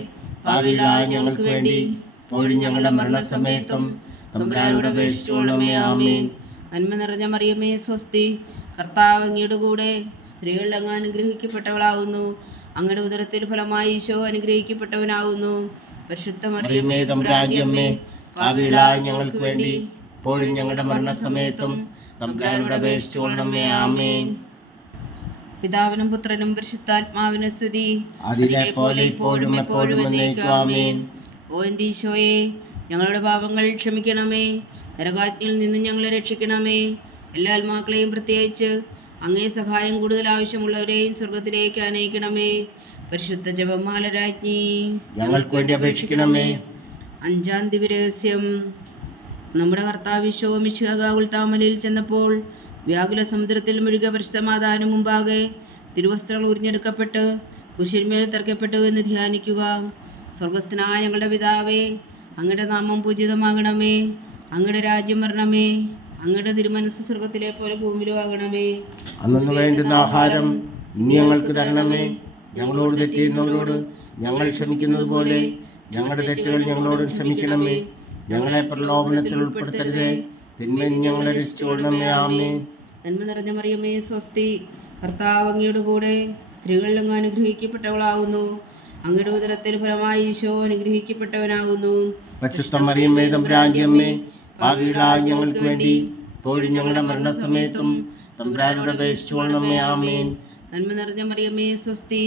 പാപികളായ ഞങ്ങൾക്ക് വേണ്ടി ഇപ്പോഴും ഞങ്ങളുടെ മരണസമയത്തും തമ്പുരാനോട് അപേക്ഷിച്ചുകൊള്ളണമേ. ആമേൻ. നന്മ നിറഞ്ഞ മറിയമേ സ്വസ്തി, കർത്താവ് അങ്ങയുടെ കൂടെ സ്ത്രീകളിൽ അങ്ങ് അനുഗ്രഹിക്കപ്പെട്ടവളാകുന്നു. അങ്ങയുടെ ഉദരത്തിൽ ഫലമായി ഈശോ അനുഗ്രഹിക്കപ്പെട്ടവനാകുന്നു. പരിശുദ്ധ മറിയമേ തമ്പുരാന്റെ അമ്മേ, പാപികളായ ഞങ്ങൾക്ക് വേണ്ടി ഇപ്പോഴും ഞങ്ങളുടെ മരണസമയത്തും തമ്പുരാനോട് അപേക്ഷിച്ചുകൊള്ളണമേ. ആമേൻ. പിതാവിനും പുത്രനും പരിശുദ്ധാത്മാവിനും സ്തുതി, അതിലെ പോലെ ഇപ്പോഴും എപ്പോഴും എന്നേക്കും. ആമേൻ. ഓ എൻ്റെ ഈശോയെ, ഞങ്ങളുടെ പാപങ്ങൾ ക്ഷമിക്കണമേ. നരകാജ്ഞയിൽ നിന്നും ഞങ്ങളെ രക്ഷിക്കണമേ. എല്ലാ ആത്മാക്കളെയും പ്രത്യേകിച്ച് അങ്ങേ സഹായം കൂടുതൽ ആവശ്യമുള്ളവരെയും സ്വർഗത്തിലേക്ക് അനയിക്കണമേ. പരിശുദ്ധ ജപമാല രാജ്ഞി, ഞങ്ങൾക്ക് വേണ്ടി അപേക്ഷിക്കണമേ. അഞ്ചാം ദിവരഹസ്യം. നമ്മുടെ കർത്താവ് ഈശോ മിശിഹാ ഉൾത്താമലയിൽ ചെന്നപ്പോൾ വ്യാകുല സമുദ്രത്തിൽ മുഴുകിയ പരിശുദ്ധ മാതാവിന് മുമ്പാകെ തിരുവസ്ത്രങ്ങൾ ഉരിഞ്ഞെടുക്കപ്പെട്ട് കുരിശിന്മേൽ തറയ്ക്കപ്പെട്ടു എന്ന് ധ്യാനിക്കുക. സ്വർഗസ്ഥനായ ഞങ്ങളുടെ പിതാവേ, അങ്ങയുടെ നാമം പൂജിതമാകണമേ. അങ്ങയുടെ രാജ്യം വരണമേ. അങ്ങയുടെ തിരുമനസ് സ്വർഗത്തിലെ പോലെ ഭൂമിയിലും ആകണമേ. അന്നു വേണ്ടുന്ന ആഹാരം ഇനി ഞങ്ങൾക്ക് തരണമേ. ഞങ്ങളോട് തെറ്റ് ചെയ്യുന്നവരോട് ഞങ്ങൾ ക്ഷമിക്കുന്നത് പോലെ ഞങ്ങളുടെ തെറ്റുകൾ ഞങ്ങളോട് ക്ഷമിക്കണമേ. ഞങ്ങളെ പ്രലോഭനത്തിൽ ഉൾപ്പെടുത്തരുതേ, തിന്മയിൽ ഞങ്ങളെ രക്ഷിച്ചുകൊള്ളണമേ. ആമേൻ. നന്മ നിറഞ്ഞ മറിയമേ സ്വസ്തി, കർത്താവ് അങ്ങയുടെ കൂടെ സ്ത്രീകളിൽ അങ്ങ് അനുഗ്രഹിക്കപ്പെട്ടവളാകുന്നു. അങ്ങയുടെ ഉദരത്തിൽ ഫലമായി ഈശോ അനുഗ്രഹിക്കപ്പെട്ടവനാകുന്നു. പരിശുദ്ധ മറിയമേ തമ്പുരാന്റെ അമ്മേ, പാപികളായ ഞങ്ങൾക്ക് വേണ്ടി ഇപ്പോഴും ഞങ്ങളുടെ മരണസമയത്തും തമ്പുരാനോട് അപേക്ഷിച്ചുകൊള്ളണമേ. ആമേൻ. നന്മ നിറഞ്ഞ മറിയമേ സ്വസ്തി,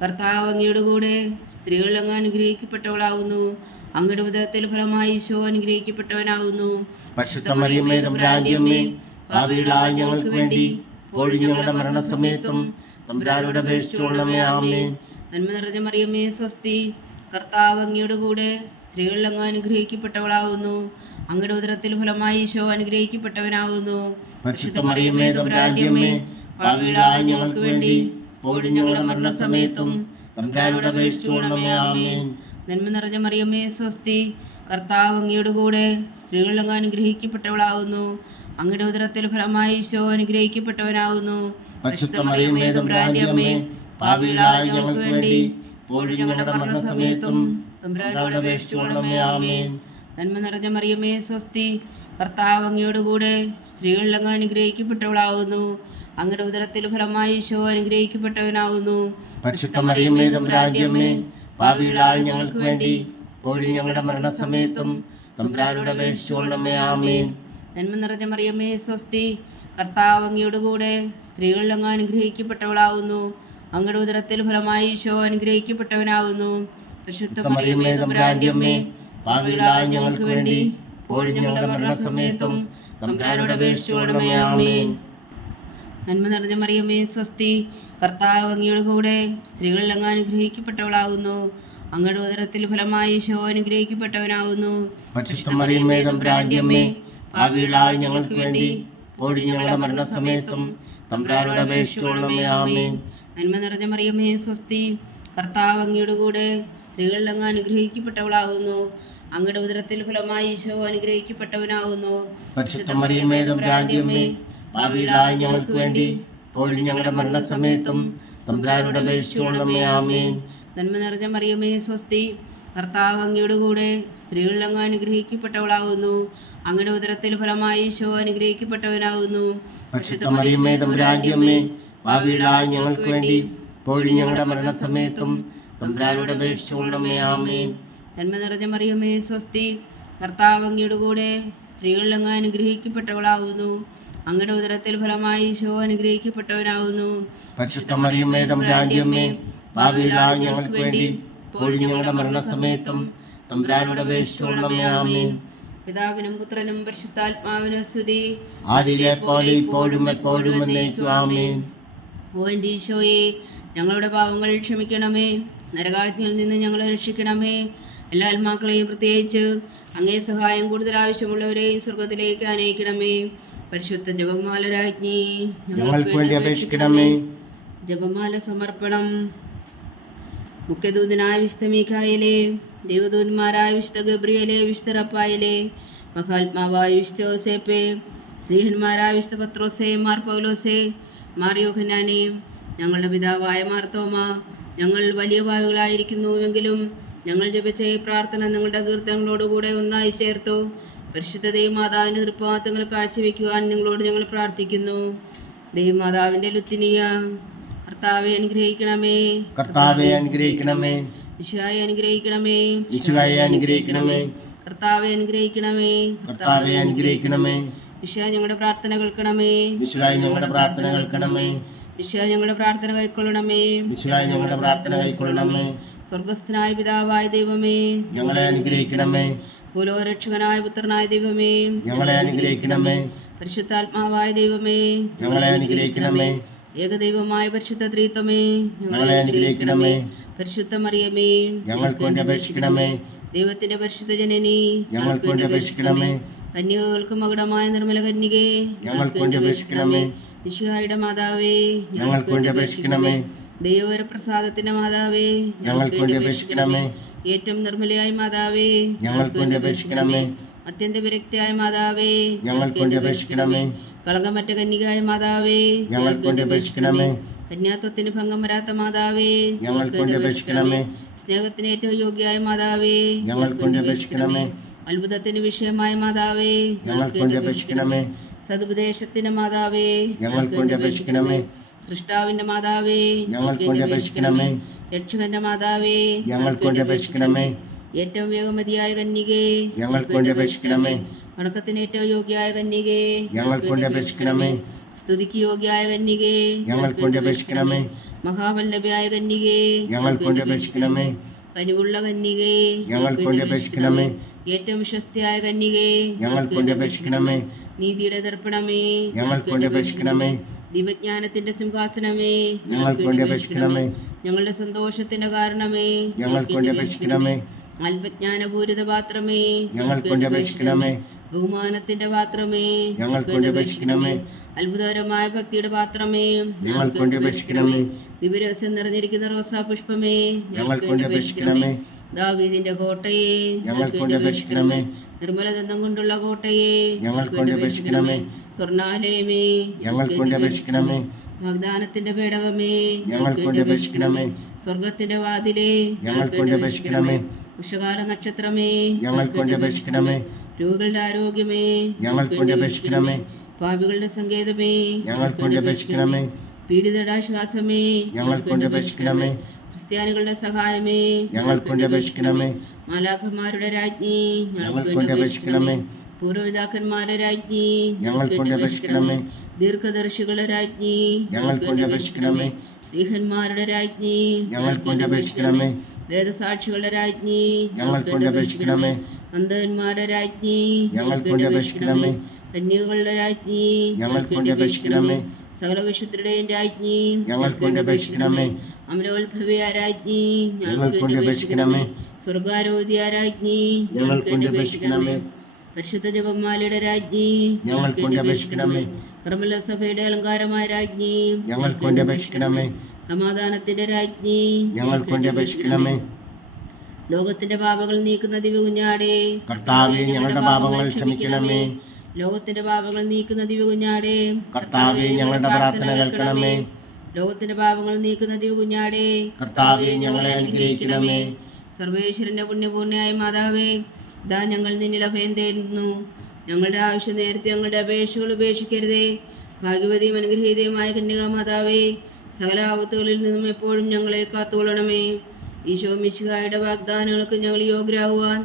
കർത്താവ് അങ്ങയുടെ കൂടെ സ്ത്രീകളിൽ അങ്ങ് അനുഗ്രഹിക്കപ്പെട്ടവളാകുന്നു. അങ്ങയുടെ ഉദരത്തിൽ ഫലമായി ഈശോ അനുഗ്രഹിക്കപ്പെട്ടവനാകുന്നു. പരിശുദ്ധ മറിയമേ തമ്പുരാന്റെ അമ്മേ, പാപികളായ ഞങ്ങൾക്ക് വേണ്ടി ഇപ്പോഴും ഞങ്ങളുടെ മരണസമയത്തും തമ്പുരാനോട് അപേക്ഷിച്ചുകൊള്ളണമേ. ആമേൻ. നന്മ നിറഞ്ഞ മറിയമേ സ്വസ്തി, കർത്താവ് അങ്ങയുടെ കൂടെ സ്ത്രീകളിൽ അങ്ങ് അനുഗ്രഹിക്കപ്പെട്ടവളാകുന്നു. അങ്ങയുടെ ഉദരത്തിൽ ഫലമായി ഈശോ അനുഗ്രഹിക്കപ്പെട്ടവനാകുന്നു. പരിശുദ്ധ മറിയമേ തമ്പുരാന്റെ അമ്മേ, പാപികളായ ഞങ്ങൾക്ക് വേണ്ടി ഇപ്പോഴും ഞങ്ങളുടെ മരണസമയത്തും തമ്പുരാനോട് അപേക്ഷിച്ചുകൊള്ളണമേ. ആമേൻ. നന്മ നിറഞ്ഞ മറിയമേ സ്വസ്തി, കർത്താവ് അങ്ങയുടെ കൂടെ സ്ത്രീകൾ അങ്ങ് അനുഗ്രഹിക്കപ്പെട്ടവളാകുന്നു. അങ്ങയുടെ ഉദരത്തിൽ ഫലമായി ഈശോ അനുഗ്രഹിക്കപ്പെട്ടവനാകുന്നു. പരിശുദ്ധ മറിയമേ തമ്പുരാന്റെ അമ്മേ, പാപികളായ ഞങ്ങൾക്ക് വേണ്ടി ഇപ്പോഴും ഞങ്ങളുടെ മരണസമയത്തും തമ്പുരാനോട് അപേക്ഷിച്ചുകൊള്ളണമേ. ആമേൻ. നന്മ നിറഞ്ഞ മറിയമേ സ്വസ്തി, കർത്താവ് അങ്ങയുടെ കൂടെ സ്ത്രീകളിൽ അങ്ങ് അനുഗ്രഹിക്കപ്പെട്ടവളാകുന്നു. അങ്ങയുടെ ഉദരത്തിൽ ഫലമായി ഈശോ അനുഗ്രഹിക്കപ്പെട്ടവനാകുന്നു. പരിശുദ്ധ മറിയമേ തമ്പുരാന്റെ അമ്മേ, പാപികളായ ഞങ്ങൾക്ക് വേണ്ടി ഇപ്പോഴും ഞങ്ങളുടെ മരണസമയത്തും തമ്പുരാനോട് അപേക്ഷിച്ചുകൊള്ളണമേ. ആമേൻ. നന്മ നിറഞ്ഞ മറിയമേ സ്വസ്തി, കർത്താവ് അങ്ങയുടെ കൂടെ സ്ത്രീകളിൽ അങ്ങ് അനുഗ്രഹിക്കപ്പെട്ടവളാകുന്നു. അങ്ങയുടെ ഉദരത്തിൽ ഫലമായി ഈശോ അനുഗ്രഹിക്കപ്പെട്ടവനാകുന്നു. പരിശുദ്ധ മറിയമേ തമ്പുരാന്റെ അമ്മേ, പാപികളായ ഞങ്ങൾക്ക് വേണ്ടി ഇപ്പോഴും ഞങ്ങളുടെ മരണസമയത്തും തമ്പുരാനോട് അപേക്ഷിച്ചുകൊള്ളണമേ. ആമേൻ. നന്മ നിറഞ്ഞ മറിയമേ സ്വസ്തി, കർത്താവ് അങ്ങയുടെ കൂടെ സ്ത്രീകളിൽ അങ്ങ് അനുഗ്രഹിക്കപ്പെട്ടവളാകുന്നു. അങ്ങയുടെ ഉദരത്തിൽ ഫലമായി ഈശോ അനുഗ്രഹിക്കപ്പെട്ടവനാകുന്നു. പരിശുദ്ധ മറിയമേ തമ്പുരാന്റെ അമ്മേ, പാപികളായ ഞങ്ങൾക്ക് വേണ്ടി ഇപ്പോഴും ഞങ്ങളുടെ മരണസമയത്തും തമ്പുരാനോട് അപേക്ഷിച്ചുകൊള്ളണമേ. ആമേൻ. നന്മ നിറഞ്ഞ മറിയമേ സ്വസ്തി, കർത്താവ് അങ്ങയുടെ കൂടെ സ്ത്രീകളിൽ അങ്ങ് അനുഗ്രഹിക്കപ്പെട്ടവളാകുന്നു. അങ്ങയുടെ ഉദരത്തിൽ ഫലമായി ഈശോ അനുഗ്രഹിക്കപ്പെട്ടവനാകുന്നു. പരിശുദ്ധ മറിയമേ തമ്പുരാന്റെ അമ്മേ, പാപികളായ ഞങ്ങൾക്ക് വേണ്ടി ഇപ്പോഴും ഞങ്ങളുടെ മരണസമയത്തും തമ്പുരാനോട് അപേക്ഷിച്ചുകൊള്ളണമേ. ആമേൻ. നന്മ നിറഞ്ഞ മറിയമേ സ്വസ്തി, കർത്താവ് അങ്ങയുടെ കൂടെ സ്ത്രീകളിൽ അങ്ങ് അനുഗ്രഹിക്കപ്പെട്ടവളാകുന്നു. അങ്ങയുടെ ഉദരത്തിൽ ഫലമായി ഈശോ അനുഗ്രഹിക്കപ്പെട്ടവനാകുന്നു. പരിശുദ്ധ മറിയമേ തമ്പുരാന്റെ അമ്മേ, പാപികളായ ഞങ്ങൾക്ക് വേണ്ടി ഇപ്പോഴും ഞങ്ങളുടെ മരണസമയത്തും തമ്പുരാനോട് അപേക്ഷിച്ചുകൊള്ളണമേ. ആമേൻ. നന്മ നിറഞ്ഞ മറിയമേ സ്വസ്തി, കർത്താവ് അങ്ങയുടെ കൂടെ സ്ത്രീകളിൽ അങ്ങ് അനുഗ്രഹിക്കപ്പെട്ടവളാകുന്നു. അങ്ങയുടെ ഉദരത്തിൽ ഫലമായി ഈശോ അനുഗ്രഹിക്കപ്പെട്ടവനാകുന്നു. പരിശുദ്ധ മറിയമേ തമ്പുരാന്റെ അമ്മേ, പാപികളായ ഞങ്ങൾക്ക് വേണ്ടി ഇപ്പോഴും ഞങ്ങളുടെ മരണസമയത്തും തമ്പുരാനോട് അപേക്ഷിച്ചുകൊള്ളണമേ. ആമേൻ. പിതാവിനും പുത്രനും പരിശുദ്ധാത്മാവിനും സ്തുതി. ആദിയിലെ പോലെ ഇപ്പോഴും എപ്പോഴും എന്നേക്കും. ആമേൻ. ഓ എൻ്റെ ഈശോയെ, ഞങ്ങളുടെ പാവങ്ങൾ ക്ഷമിക്കണമേ. നരകാജ്ഞയിൽ നിന്ന് ഞങ്ങളെ രക്ഷിക്കണമേ. എല്ലാ ആത്മാക്കളെയും പ്രത്യേകിച്ച് അങ്ങേ സഹായം കൂടുതൽ ആവശ്യമുള്ളവരെയും സ്വർഗത്തിലേക്ക് അനയിക്കണമേ. പരിശുദ്ധ ജപമാല രാജ്ഞി, ഞങ്ങൾക്ക് വേണ്ടി അപേക്ഷിക്കണമേ. ജപമാല സമർപ്പണം. മുഖ്യദൂതനായ വിശുദ്ധ മീഖായേലേ, ദൈവദൂതന്മാരായ വിശുദ്ധ ഗബ്രിയേലേ, വിശുദ്ധ റഫായേലേ, മഹാത്മാവായ വിശുദ്ധ യോസേപ്പേ, സ്നേഹന്മാരായ വിശുദ്ധ പത്രോസേ, മാർ പൗലോസേ, മാർ യോഹന്നാനേ, ഞങ്ങളുടെ പിതാവായ മാർത്തോമ, ഞങ്ങൾ വലിയ പാവികളായിരിക്കുന്നുവെങ്കിലും ഞങ്ങൾ ജപിച്ച ഈ പ്രാർത്ഥന നിങ്ങളുടെ കീർത്തനങ്ങളോടുകൂടെ ഒന്നായി ചേർത്തു പരിശുദ്ധ ദൈവമാതാവിൻ്റെ തൃപ്പാദങ്ങൾ കാഴ്ചവെക്കുവാൻ നിങ്ങളോട് ഞങ്ങൾ പ്രാർത്ഥിക്കുന്നു. ദൈവമാതാവിൻ്റെ ലുത്തിനിയ, കർത്താവെ അനുഗ്രഹിക്കണമേ. കർത്താവെ അനുഗ്രഹിക്കണമേ. ഈശോയെ അനുഗ്രഹിക്കണമേ. ഈശോയെ അനുഗ്രഹിക്കണമേ. കർത്താവെ അനുഗ്രഹിക്കണമേ. കർത്താവെ അനുഗ്രഹിക്കണമേ. ഈശോ ഞങ്ങളുടെ പ്രാർത്ഥന കേൾക്കണമേ. ഈശോയെ ഞങ്ങളുടെ പ്രാർത്ഥന കേൾക്കണമേ. ഈശോ ഞങ്ങളുടെ പ്രാർത്ഥന കൈക്കൊള്ളണമേ. ഈശോയെ ഞങ്ങളുടെ പ്രാർത്ഥന കൈക്കൊള്ളണമേ. സ്വർഗസ്ഥനായ പിതാവായ ദൈവമേ, ഞങ്ങളെ അനുഗ്രഹിക്കണമേ. ഭൂലോകരക്ഷകനായ പുത്രനായ ദൈവമേ, ഞങ്ങളെ അനുഗ്രഹിക്കണമേ. പരിശുദ്ധാത്മാവായ ദൈവമേ, ഞങ്ങളെ അനുഗ്രഹിക്കണമേ. ഏകദൈവമായ പരിശുദ്ധ ത്രിത്വമേ, ഞങ്ങളെ അനുഗ്രഹിക്കണമേ. പരിശുദ്ധ മറിയമേ, ഞങ്ങൾക്ക് വേണ്ടി അപേക്ഷിക്കണമേ. ദൈവത്തിന്റെ പരിശുദ്ധ ജനനി, ഞങ്ങൾക്ക് വേണ്ടി അപേക്ഷിക്കണമേ. കന്യകകൾക്ക് മകുടമായ നിർമ്മല കന്യകേ, ഞങ്ങൾക്ക് വേണ്ടി അപേക്ഷിക്കണമേ. ഈശോയുടെ മാതാവേ, ഞങ്ങൾക്ക് വേണ്ടി അപേക്ഷിക്കണമേ. ദൈവവരപ്രസാദത്തിന്റെ മാതാവേ, ഞങ്ങൾക്ക് വേണ്ടി അപേക്ഷിക്കണമേ. ഏറ്റവും നിർമ്മലയായ മാതാവേ, ഞങ്ങൾക്ക് വേണ്ടി അപേക്ഷിക്കണമേ. അത്യന്ത വിരക്തിയായ മാതാവേ, ഞങ്ങൾക്ക് വേണ്ടി അപേക്ഷിക്കണമേ. കളങ്കമറ്റ കന്യകയായ മാതാവേ, ഞങ്ങൾക്ക് വേണ്ടി അപേക്ഷിക്കണമേ. കന്യാത്വത്തിന് ഭംഗം വരാത്ത മാതാവേ, ഞങ്ങൾക്ക് വേണ്ടി അപേക്ഷിക്കണമേ. സ്നേഹത്തിന് ഏറ്റവും യോഗ്യയായ മാതാവേ, ഞങ്ങൾക്ക് വേണ്ടി അപേക്ഷിക്കണമേ. അത്ഭുതത്തിന് വിഷയമായ മാതാവേ, ഞങ്ങൾക്ക് വേണ്ടി അപേക്ഷിക്കണമേ. സതുപദേശത്തിന്റെ മാതാവേ, ഞങ്ങൾക്ക് വേണ്ടി അപേക്ഷിക്കണമേ. സൃഷ്ടാവിന്റെ മാതാവേ, ഞങ്ങൾക്ക് വേണ്ടി അപേക്ഷിക്കണമേ. രക്ഷകന്റെ മാതാവേ, ഞങ്ങൾക്ക് വേണ്ടി അപേക്ഷിക്കണമേ. ഏറ്റവും വേഗമതിയായ കന്യകേ, ഞങ്ങൾക്ക് വേണ്ടി അപേക്ഷിക്കണമേ. വണക്കത്തിന് ഏറ്റവും യോഗ്യയായ കന്യകേ, ഞങ്ങൾക്ക് വേണ്ടി അപേക്ഷിക്കണമേ. സ്തുതിക്ക് യോഗ്യയായ കന്യകേ, ഞങ്ങൾക്ക് വേണ്ടി അപേക്ഷിക്കണമേ. മഹാവല്ലഭയായ കന്യകേ, ഞങ്ങൾക്ക് വേണ്ടി അപേക്ഷിക്കണമേ. കനിവുള്ള കന്യകേ, ഞങ്ങൾക്ക് വേണ്ടി അപേക്ഷിക്കണമേ. ഏറ്റവും വിശ്വസ്തയായ കന്യകേ, ഞങ്ങൾക്ക് വേണ്ടി അപേക്ഷിക്കണമേ. നീതിയുടെ ദർപ്പണമേ, ഞങ്ങൾക്ക് വേണ്ടി അപേക്ഷിക്കണമേ. ദിവജ്ഞാനത്തിന്റെ സിംഹാസനമേ, ഞങ്ങൾക്ക് വേണ്ടി അപേക്ഷിക്കണമേ. ഞങ്ങളുടെ സന്തോഷത്തിന്റെ കാരണമേ, ഞങ്ങൾക്ക് വേണ്ടി അപേക്ഷിക്കണമേ. അല്പജ്ഞാനപൂരിത പാത്രമേ ഞങ്ങൾക്ക് വേണ്ടി അപേക്ഷിക്കണമേ. ബഹുമാനത്തിന്റെ പാത്രമേ ഞങ്ങൾക്ക് വേണ്ടി അപേക്ഷിക്കണമേ. അത്ഭുതകരമായ ഭക്തിയുടെ പാത്രമേ ഞങ്ങൾക്ക് വേണ്ടി അപേക്ഷിക്കണമേ. ദിവ്യരഹസ്യം നിറഞ്ഞിരിക്കുന്ന റോസാ പുഷ്പമേ ഞങ്ങൾക്ക് വേണ്ടി അപേക്ഷിക്കണമേ. ദാവീദിന്റെ കോട്ടയെ ഞങ്ങൾക്ക് വേണ്ടി അപേക്ഷിക്കണമേ. നിർമ്മലദന്തം കൊണ്ടുള്ള കോട്ടയെ ഞങ്ങൾക്ക് വേണ്ടി അപേക്ഷിക്കണമേ. സ്വർണാലയമേ ഞങ്ങൾക്ക് വേണ്ടി അപേക്ഷിക്കണമേ. വാഗ്ദാനത്തിന്റെ പേടകമേ ഞങ്ങൾക്ക് വേണ്ടി അപേക്ഷിക്കണമേ. സ്വർഗത്തിന്റെ വാതിലേ ഞങ്ങൾക്ക് വേണ്ടി അപേക്ഷിക്കണമേ. ഉഷകാല നക്ഷത്രമേ ഞങ്ങൾക്ക് വേണ്ടി അപേക്ഷിക്കണമേ. രോഗികളുടെ ആരോഗ്യമേ ഞങ്ങൾക്ക് വേണ്ടി അപേക്ഷിക്കണമേ. പാപികളുടെ സങ്കേതമേ ഞങ്ങൾക്ക് വേണ്ടി അപേക്ഷിക്കണമേ. പീഡിതരുടെ ആശ്വാസമേ ഞങ്ങൾക്ക് വേണ്ടി അപേക്ഷിക്കണമേ. ക്രിസ്ത്യാനികളുടെ സഹായമേ ഞങ്ങൾക്ക് വേണ്ടി അപേക്ഷിക്കണമേ. മാലാഖന്മാരുടെ രാജ്ഞി ഞങ്ങൾക്ക് വേണ്ടി അപേക്ഷിക്കണമേ. പൂർവ്വപിതാക്കന്മാരുടെ രാജ്ഞി ഞങ്ങൾക്ക് വേണ്ടി അപേക്ഷിക്കണമേ. ദീർഘദർശികളുടെ രാജ്ഞി ഞങ്ങൾക്ക് വേണ്ടി അപേക്ഷിക്കണമേ. സ്ത്രീഹന്മാരുടെ രാജ്ഞി ഞങ്ങൾക്ക് വേണ്ടി അപേക്ഷിക്കണമേ. വേദസാക്ഷികളുടെ രാജ്ഞി ഞങ്ങൾക്ക് വേണ്ടി അപേക്ഷിക്കണമേ. അന്ധന്മാരുടെ രാജ്ഞി ഞങ്ങൾക്ക് വേണ്ടി അപേക്ഷിക്കണമേ. കന്യകകളുടെ രാജ്ഞി ഞങ്ങൾക്ക് വേണ്ടി അപേക്ഷിക്കണമേ. സകല വിശുദ്ധരുടെയും രാജ്ഞി ഞങ്ങൾക്ക് വേണ്ടി അപേക്ഷിക്കണമേ. അമലോത്ഭവിയ രാജ്ഞി ഞങ്ങൾക്ക് വേണ്ടി അപേക്ഷിക്കണമേ. സ്വർഗാരോധ്യ രാജ്ഞി ഞങ്ങൾക്ക് വേണ്ടി അപേക്ഷിക്കണമേ. പരിശുദ്ധ ജപമാലയുടെ രാജ്ഞി ഞങ്ങൾക്ക് വേണ്ടി അപേക്ഷിക്കണമേ. കർമ്മല സഭയുടെ അലങ്കാരമായ രാജ്ഞി ഞങ്ങൾക്ക് വേണ്ടി അപേക്ഷിക്കണമേ. സമാധാനത്തിന്റെ രാജ്ഞി ഞങ്ങൾക്ക് വേണ്ടി അപേക്ഷിക്കണമേ. ലോകത്തിന്റെ പാപങ്ങൾ നീക്കുന്ന ദിവ്യകുഞ്ഞാടേ കർത്താവേ, ഞങ്ങളുടെ പാപങ്ങൾ ക്ഷമിക്കണമേ. ലോകത്തിന്റെ പാപങ്ങൾ നീക്കുന്ന ദിവ്യകുഞ്ഞാടേ കർത്താവേ, ഞങ്ങളുടെ പ്രാർത്ഥന കേൾക്കണമേ. ലോകത്തിന്റെ പാപങ്ങൾ നീക്കുന്ന ദിവ്യകുഞ്ഞാടേ കർത്താവേ, ഞങ്ങളെ അനുഗ്രഹിക്കണമേ. സർവേശ്വരന്റെ പുണ്യപൂർണ്ണയായ മാതാവേ, ഇതാ ഞങ്ങൾ നിന്നിൽ അഭയം തേടുന്നു. ഞങ്ങളുടെ ആവശ്യം നേരത്തെ ഞങ്ങളുടെ അപേക്ഷകൾ ഉപേക്ഷിക്കരുതേ. ഭാഗ്യവതിയും അനുഗ്രഹീതയുമായ കന്യകാ മാതാവേ, സകല ആപത്തുകളിൽ നിന്നും എപ്പോഴും ഞങ്ങളെ കാത്തുകൊള്ളണമേ. ഈശോ മിശിഹായുടെ വാഗ്ദാനങ്ങൾക്ക് ഞങ്ങൾ യോഗ്യരാകുവാൻ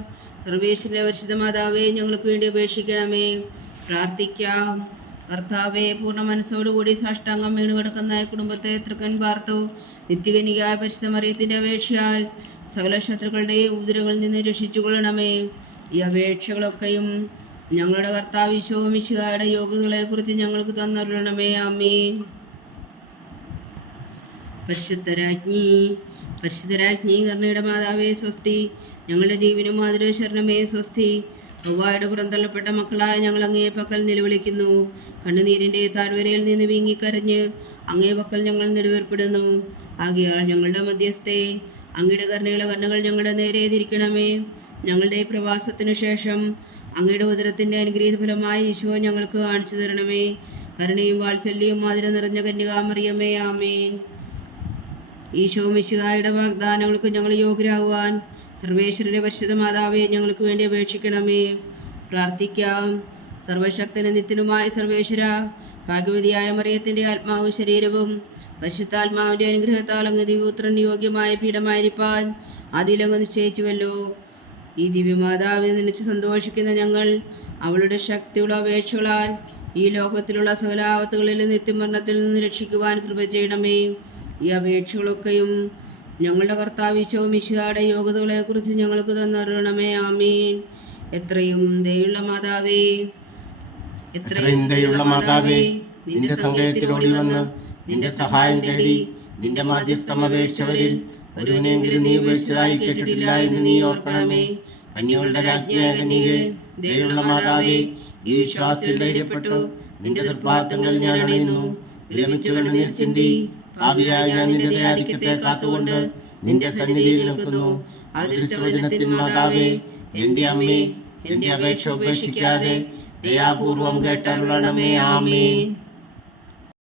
സർവേശ്വരന്റെ പരിശുദ്ധ മാതാവേ, ഞങ്ങൾക്ക് വേണ്ടി അപേക്ഷിക്കണമേ. പ്രാർത്ഥിക്കാം. കർത്താവെ, പൂർണ്ണ മനസ്സോടുകൂടി സാഷ്ടാംഗം വീണു കിടക്കുന്ന കുടുംബത്തെ തൃക്കൻ പാർത്തു നിത്യകനികായ പരിശുദ്ധ മറിയത്തിന്റെ അപേക്ഷയാൽ സകല ശത്രുക്കളുടെയും ഉദരങ്ങളിൽ നിന്ന് രക്ഷിച്ചുകൊള്ളണമേ. ഈ അപേക്ഷകളൊക്കെയും ഞങ്ങളുടെ കർത്താവ് ഈശോ മിശിഹായുടെ യോഗ്യതകളെക്കുറിച്ച് ഞങ്ങൾക്ക് തന്നരുളണമേ. ആമേൻ. പരിശുദ്ധരാജ്ഞി കർണയുടെ മാതാവേ സ്വസ്തി. ഞങ്ങളുടെ ജീവനും മാതൃ ശരണമേ സ്വസ്തി. ചൊവ്വായുടെ പുറന്തള്ളപ്പെട്ട മക്കളായ ഞങ്ങൾ അങ്ങേ പക്കൽ നിലവിളിക്കുന്നു. കണ്ണുനീരിൻ്റെ താഴ്വരയിൽ നിന്ന് വീങ്ങിക്കരഞ്ഞ് അങ്ങേ പക്കൽ ഞങ്ങൾ നെടുവേർപ്പെടുന്നു. ആകയാൽ ഞങ്ങളുടെ മധ്യസ്ഥേ, അങ്ങയുടെ കരുണയുള്ള കണ്ണുകൾ ഞങ്ങളുടെ നേരെ തിരിക്കണമേ. ഞങ്ങളുടെ പ്രവാസത്തിനു ശേഷം അങ്ങയുടെ ഉദരത്തിൻ്റെ അനുഗ്രഹീത ഫലമായി ഈശോ ഞങ്ങൾക്ക് കാണിച്ചു തരണമേ. കരുണയും വാത്സല്യവും മാതിര നിറഞ്ഞ കന്യകാമറിയമേ. ആമേൻ. ഈശോ മിശിഹായുടെ വാഗ്ദാനങ്ങൾക്ക് ഞങ്ങൾ യോഗ്യരാകുവാൻ സർവേശ്വരന്റെ പരിശുദ്ധ മാതാവേ, ഞങ്ങൾക്ക് വേണ്ടി അപേക്ഷിക്കണമേ. പ്രാർത്ഥിക്കാം. സർവശക്തനും നിത്യനുമായ സർവേശ്വര, ഭാഗ്യവതിയായ മറിയത്തിൻ്റെ ആത്മാവും ശരീരവും പരിശുദ്ധാത്മാവിൻ്റെ അനുഗ്രഹത്താൽ അങ്ങ് ദിവ്യപുത്രൻ യോഗ്യമായ പീഠമായിരിക്കാൻ അതിലങ്ങ് നിശ്ചയിച്ചുവല്ലോ. ഈ ദിവ്യമാതാവിനെ നനച്ച് സന്തോഷിക്കുന്ന ഞങ്ങൾ അവളുടെ ശക്തിയുള്ള അപേക്ഷകളാൽ ഈ ലോകത്തിലുള്ള സകല ആപത്തുകളിൽ നിത്യമരണത്തിൽ നിന്ന് രക്ഷിക്കുവാൻ കൃപ ചെയ്യണമേ. ഈ അപേക്ഷകളൊക്കെയും ഞങ്ങളുടെ കർത്താവ് ഈശോ മിശിഹായുടെ യോഗ്യതകളെക്കുറിച്ച് ഞങ്ങൾക്ക് തന്നരുളണമേ. ആമേൻ. എത്രയും ദയുള്ള മാതാവേ, നിന്റെ സങ്കേതത്തിലോടി വന്ന് നിന്റെ സഹായം തേടി നിന്റെ മാധ്യസ്ഥം അപേക്ഷിച്ചവരിൽ ഒരുവനെങ്കിലും നീ ഉപേക്ഷിച്ചതായി കേട്ടിട്ടില്ല എന്ന് നീ ഓർക്കണമേ. കന്യകളുടെ രാജ്ഞിയായ കന്യകേ, ദയുള്ള മാതാവേ, ഈ വിശ്വാസത്തിൽ ധൈര്യപ്പെട്ടു നിന്റെ തൃപ്പാദങ്ങൾ ഞാൻ അണയുന്നു. വിലപിച്ചു കണ്ണുനീർ ചിന്തി പാപിയായ ഞാൻ നിന്റെ ദയാധിക്യത്തെ കാത്തുകൊണ്ട് നിന്റെ സന്നിധിയിൽ നിൽക്കുന്നു. അവതരിച്ച വചനത്തിൻ മാതാവേ, എന്റെ അമ്മേ, എന്റെ അപേക്ഷ ഉപേക്ഷിക്കാതെ ദയാപൂർവം കേട്ടരുളണമേ. ആമേൻ.